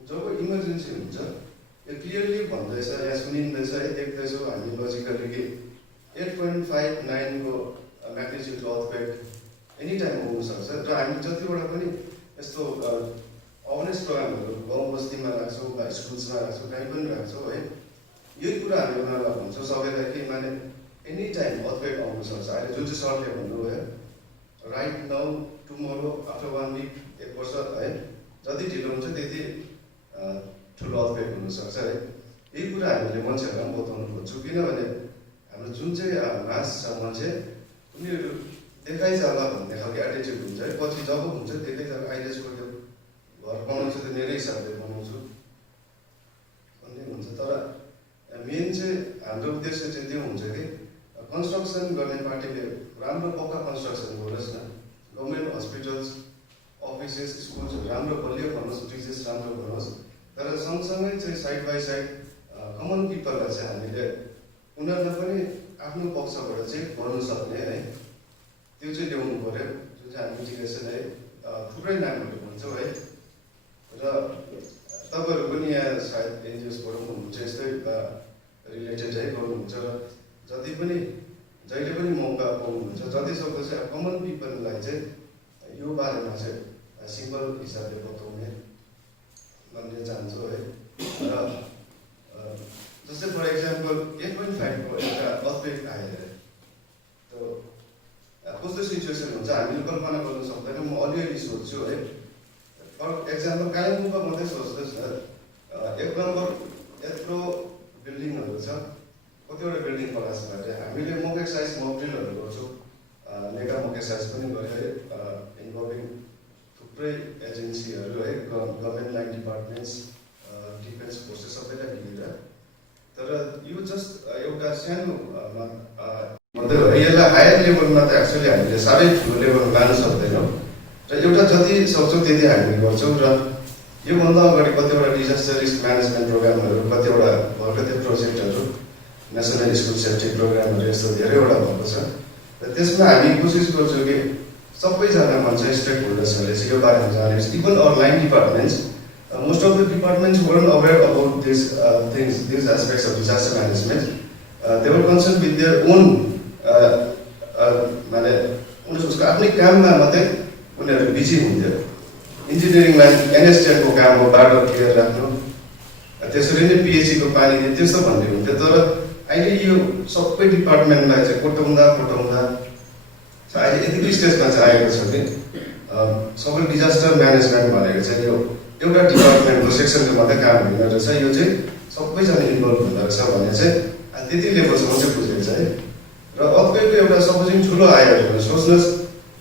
जब इमर्जेन्सी हुन्छ यो क्लियरली भन्दैछ या सुनिँदैछ है, देख्दैछौँ हामी लजिकली कि 8.59 को म्याग्निट्युड अर्थक्वेक एनी टाइम हुनसक्छ। र हामी जतिवटा पनि यस्तो अवेरनेस प्रोग्रामहरू गाउँ बस्तीमा राख्छौँ वा स्कुल्समा राख्छौँ, कहीँ पनि राख्छौँ है, यही कुरा हामी उनीहरूलाई भन्छौँ सबैलाई कि माने एनी टाइम अर्थक्वेक आउनु सक्छ। अहिले जुन चाहिँ सरले भन्नुभयो right now, tomorrow, after 1 week, 1 वर्ष है, जति ढिलो हुन्छ त्यति ठुलो अर्थक्वेक हुनसक्छ है। यही कुरा हामीले मान्छेहरूलाई पनि बताउनु खोज्छौँ, किनभने हाम्रो जुन चाहिँ मास छ मान्छे, उनीहरू देखाइ जाला भन्ने खालको एटिट्युड हुन्छ है। पछि जब हुन्छ देखाइ जाला, अहिले छोड्यो घर बनाउँछु त मेरै हिसाबले बनाउँछु भन्ने हुन्छ। तर मेन चाहिँ हाम्रो उद्देश्य चाहिँ त्यो हुन्छ कि कन्स्ट्रक्सन गर्ने पार्टीले राम्रो पक्का कन्स्ट्रक्सन गरोस् न, गभर्मेन्ट हस्पिटल्स, अफिसेस, स्कुल्सहरू राम्रो बलियो बनोस्, ब्रिजेस राम्रो बनोस्। तर सँगसँगै चाहिँ साइड बाई साइड कमन पिपललाई चाहिँ हामीले उनीहरूलाई पनि आफ्नो पक्षबाट चाहिँ गर्नु सक्ने है, त्यो चाहिँ ल्याउनु पऱ्यो। जुन चाहिँ हामी इन्टिग्रेसन है थुप्रै नामहरू भन्छौँ है। र तपाईँहरू पनि यहाँ सायद एनजिओसबाट पनि हुनुहुन्छ, यस्तै रिलेटेड है गर्नुहुन्छ। र जति पनि जहिले पनि मौका पाउनुहुन्छ, जतिसक्दो चाहिँ कमन पिपललाई चाहिँ यो बारेमा चाहिँ सिम्पल हिसाबले बताउने भन्ने चाहन्छु है। र जस्तै फर इक्जाम्पल 8.5 को एउटा अर्थक्वेक आएर कस्तो सिचुएसन हुन्छ हामीले कल्पना गर्न सक्दैनौँ। म अलिअलि सोध्छु है, फर एक्जाम्पल कालिम्पोङको मात्रै सोच्नुहोस् न, 1 नम्बर यत्रो बिल्डिङहरू छ, कतिवटा बिल्डिङ क्लास गरेर हामीले मक एक्सर्साइज मक ड्रिलहरू गर्छौँ, मेगा मक एक्सर्साइज पनि गरे है, इन्भल्भिङ थुप्रै एजेन्सीहरू है, government line departments, defence forces सबैलाई मिलेर। तर यो जस्ट एउटा सानो मात्रै हो, यसलाई हायर लेभलमा त एक्चुअली हामीले साह्रै ठुलो लेभलमा लान सक्दैनौँ। र एउटा जति सक्छौँ त्यति हामी गर्छौँ। र योभन्दा अगाडि कतिवटा डिजास्टर रिस्क म्यानेजमेन्ट प्रोग्रामहरू, कतिवटा भएको त्यो प्रोजेक्टहरू, नेसनल स्कुल सेफ्टी प्रोग्रामहरू यस्तो धेरैवटा भएको छ। र त्यसमा हामी कोसिस गर्छौँ कि सबैजना मान्छे स्टेक होल्डर्सहरूले चाहिँ यो बारेमा जाने, even our line departments, most of the departments weren't aware about these things, these aspects of disaster management. They were concerned with their own माने उनीहरूको आफ्नै काममा मात्रै उनीहरू बिजी हुन्थ्यो। इन्जिनियरिङ लाइन एनएसटिएको काम हो बाटो क्लियर राख्नु, त्यसरी नै पिएचईको पानी दिने त्यस्तो भन्ने हुन्थ्यो। तर अहिले यो सबै डिपार्टमेन्टलाई चाहिँ कोटाउँदा अहिले यतिकै स्टेजमा चाहिँ आएको छ कि सबै डिजास्टर म्यानेजमेन्ट भनेको चाहिँ यो एउटा डिपार्टमेन्टको सेक्सनको मात्रै काम हुँदैन रहेछ, यो चाहिँ सबैजना इन्भल्भ हुँदो रहेछ भन्ने चाहिँ त्यति लेभलसम्म चाहिँ बुझेको छ है। र अर्को एउटा सपोजिङ ठुलो आयो भने सोच्नुहोस्,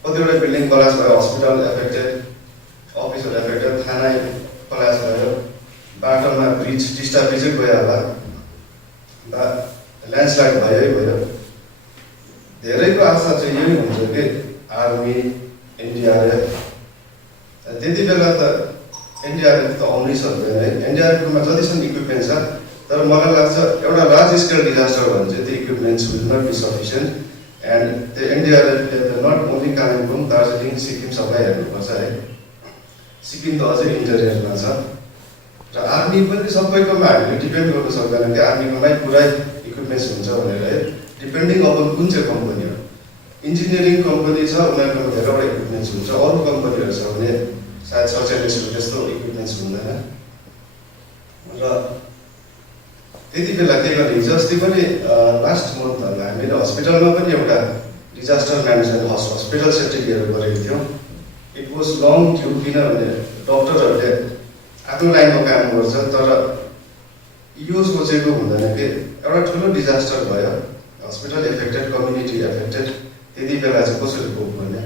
कतिवटा बिल्डिङ कलास भयो, हस्पिटल एफेक्टेड, अफिसहरू एफेक्टेड, थाना कलास भयो, बाटोमा ब्रिज टिस्टा ब्रिजै गयो होला, ल्यान्डस्लाइड भयो। धेरैको आशा चाहिँ यही हुन्छ कि आर्मी, एनडिआरएफ, त्यति बेला त एनडिआरएफ त आउनै सक्दैन है। एनडिआरएफमा जतिसम्म इक्विपमेन्ट छ, तर मलाई लाग्छ एउटा लार्ज स्केल डिजास्टर भने चाहिँ त्यो equipments will not be sufficient. End त्यो एनडिआरएफले त नट ओन्ली कालिम्पोङ, दार्जिलिङ, सिक्किम सबै हेर्नुपर्छ है। सिक्किम त अझै इन्टेरियरमा छ। र आर्मी पनि सबैकोमा हामीले डिपेन्ड गर्न सक्दैन कि आर्मीकोमै पुरै इक्विपमेन्ट्स हुन्छ भनेर है। डिपेन्डिङ अपन कुन चाहिँ कम्पनी हो, इन्जिनियरिङ कम्पनी छ उनीहरूकोमा धेरैवटा इक्विपमेन्ट्स हुन्छ, अरू कम्पनीहरू छ भने सायद 47 त्यस्तो इक्विपमेन्ट्स हुँदैन। र त्यति बेला के गर्ने, हिजो अस्ति पनि लास्ट मन्थ हामीले हस्पिटलमा पनि एउटा disaster management hospital safety care गरेको थियौँ। इट वाज लङ ड्यु, किनभने डक्टरहरूले आफ्नो लाइनमा काम गर्छ तर यो सोचेको हुँदैन कि एउटा ठुलो डिजास्टर भयो हस्पिटल एफेक्टेड कम्युनिटी एफेक्टेड त्यति बेला चाहिँ कसरी कोप गर्ने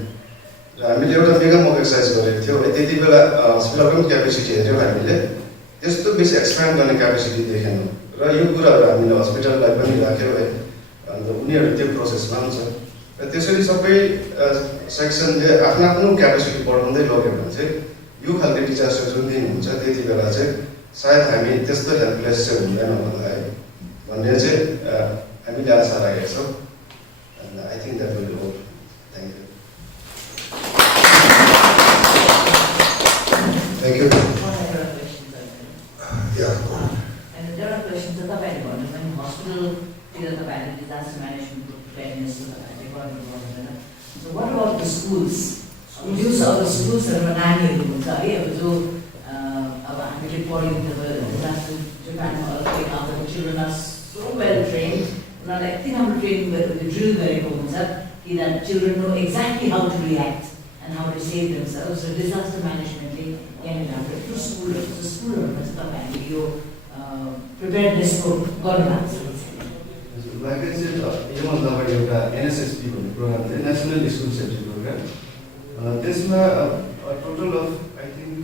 र हामीले एउटा मेगा मक एक्सर्साइज गरेको थियौँ है त्यति बेला हस्पिटलको पनि क्यापेसिटी हेऱ्यौँ हामीले त्यस्तो बेसी एक्सप्यान्ड गर्ने क्यापेसिटी देखेनौँ र यो कुराहरू हामीले हस्पिटललाई पनि राख्यौँ है अन्त उनीहरू त्यो प्रोसेसमा हुन्छ र त्यसरी सबै सेक्सनले आफ्नो आफ्नो क्यापेसिटी बढाउँदै लग्यो भने चाहिँ यो खालको डिजास्टर जुन दिन हुन्छ त्यति बेला चाहिँ सायद हामी त्यस्तो हेल्पलेस चाहिँ हुँदैन होला है भन्ने चाहिँ हामीले आशा राखेका छौँ and I think that will hope thank you Thank you. One other question, sir. Yeah. And there are questions that तपाईहरुले भन्नुभयो नि hospital-तिर तपाईहरुले disaster management preparedness तपाईहरुले गर्नुभयो हैन. So what about the schools? Use of the schools-हरुमा नानीहरु हुन्छ है अब जो अब हामीले पढ्यौं त disaster Japanमा earthquake आउँदा children are so well trained. उनीहरुलाई यति राम्रो ट्रेनिङ गरेको drill गरेको हुन्छ कि that children know exactly how to react and how to save themselves. So disaster management-ले यहाँनिर हाम्रो त्यो स्कुलहरुमा चाहिँ तपाईहरुले यो प्रिपेयरनेसको गर्नु भएको छ यो मतलब एउटा एनएसएसपी भन्ने प्रोग्राम थियो नेसनल स्कुल सेफ्टी प्रोग्राम त्यसमा total of I think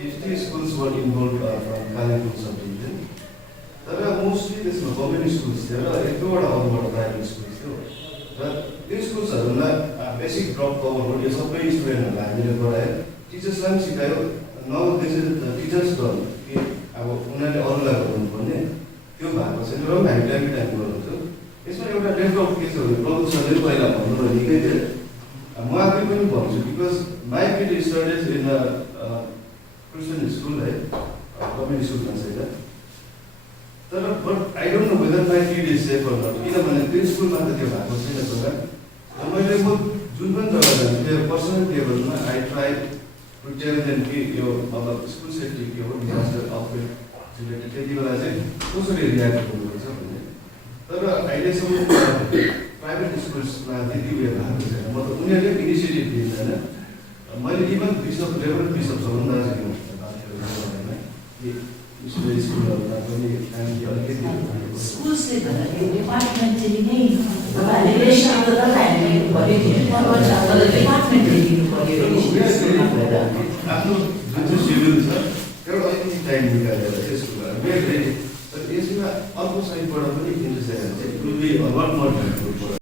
50 schools were involve from Kalimpong sub division तर मोस्टली त्यसमा गभर्मेन्ट स्कुल्स थियो र एक दुईवटा अरूबाट प्राइभेट स्कुल्स थियो र त्यो स्कुल्सहरूमा बेसिक ड्रप कभर यो सबै स्टुडेन्टहरूलाई हामीले गरायो टिचर्सलाई पनि सिकायो now this is the teachers done कि अब उनीहरूले अरूलाई गर्नुपर्ने त्यो भएको छैन र हामी टाइम गर्नुहुन्थ्यो यसमा एउटा डेभलप के छ भने प्रभु सरले पहिला भन्नु निकै थियो म आफै पनि भन्छु because my kid studies in Christian school है गभर्मेन्ट स्कुलमा छैन तर but I don't know whether my kid is safe or not किनभने त्यो स्कुलमा त त्यो भएको छैन प्रोग्राम र मैले म जुन पनि जग्गा जान्छु त्यो पर्सनल लेभलमा I try to tell them कि यो मतलब स्कुल सेफ्टी के हो डिजास्टर आउटब्रेक रिलेटेड त्यति बेला चाहिँ कसरी रियाक्ट गर्नुपर्छ भन्ने तर अहिलेसम्म प्राइभेट स्कुल्समा त्यति उयो भएको छैन मतलब उनीहरूले इनिसिएटिभ दिँदैन मैले इभन बिसप लेभल बिसपसँग दार्जिलिङ स्कुलहरूमा पनि हामीले अलिकति स्कुल्सले भन्दाखेरि डिपार्टमेन्टले नै तपाईँहरूले रेसन त तपाईँहरूले भन्यो डिपार्टमेन्टले दिनु पर्यो आफ्नो जुन चाहिँ सिड्युल छ एउटा अलिकति टाइम निकालेर चाहिँ स्कुलहरू तर यसमा अर्को साइडबाट पनि इन्ट्रेस्ट चाहिँ विल बी अ लट मोर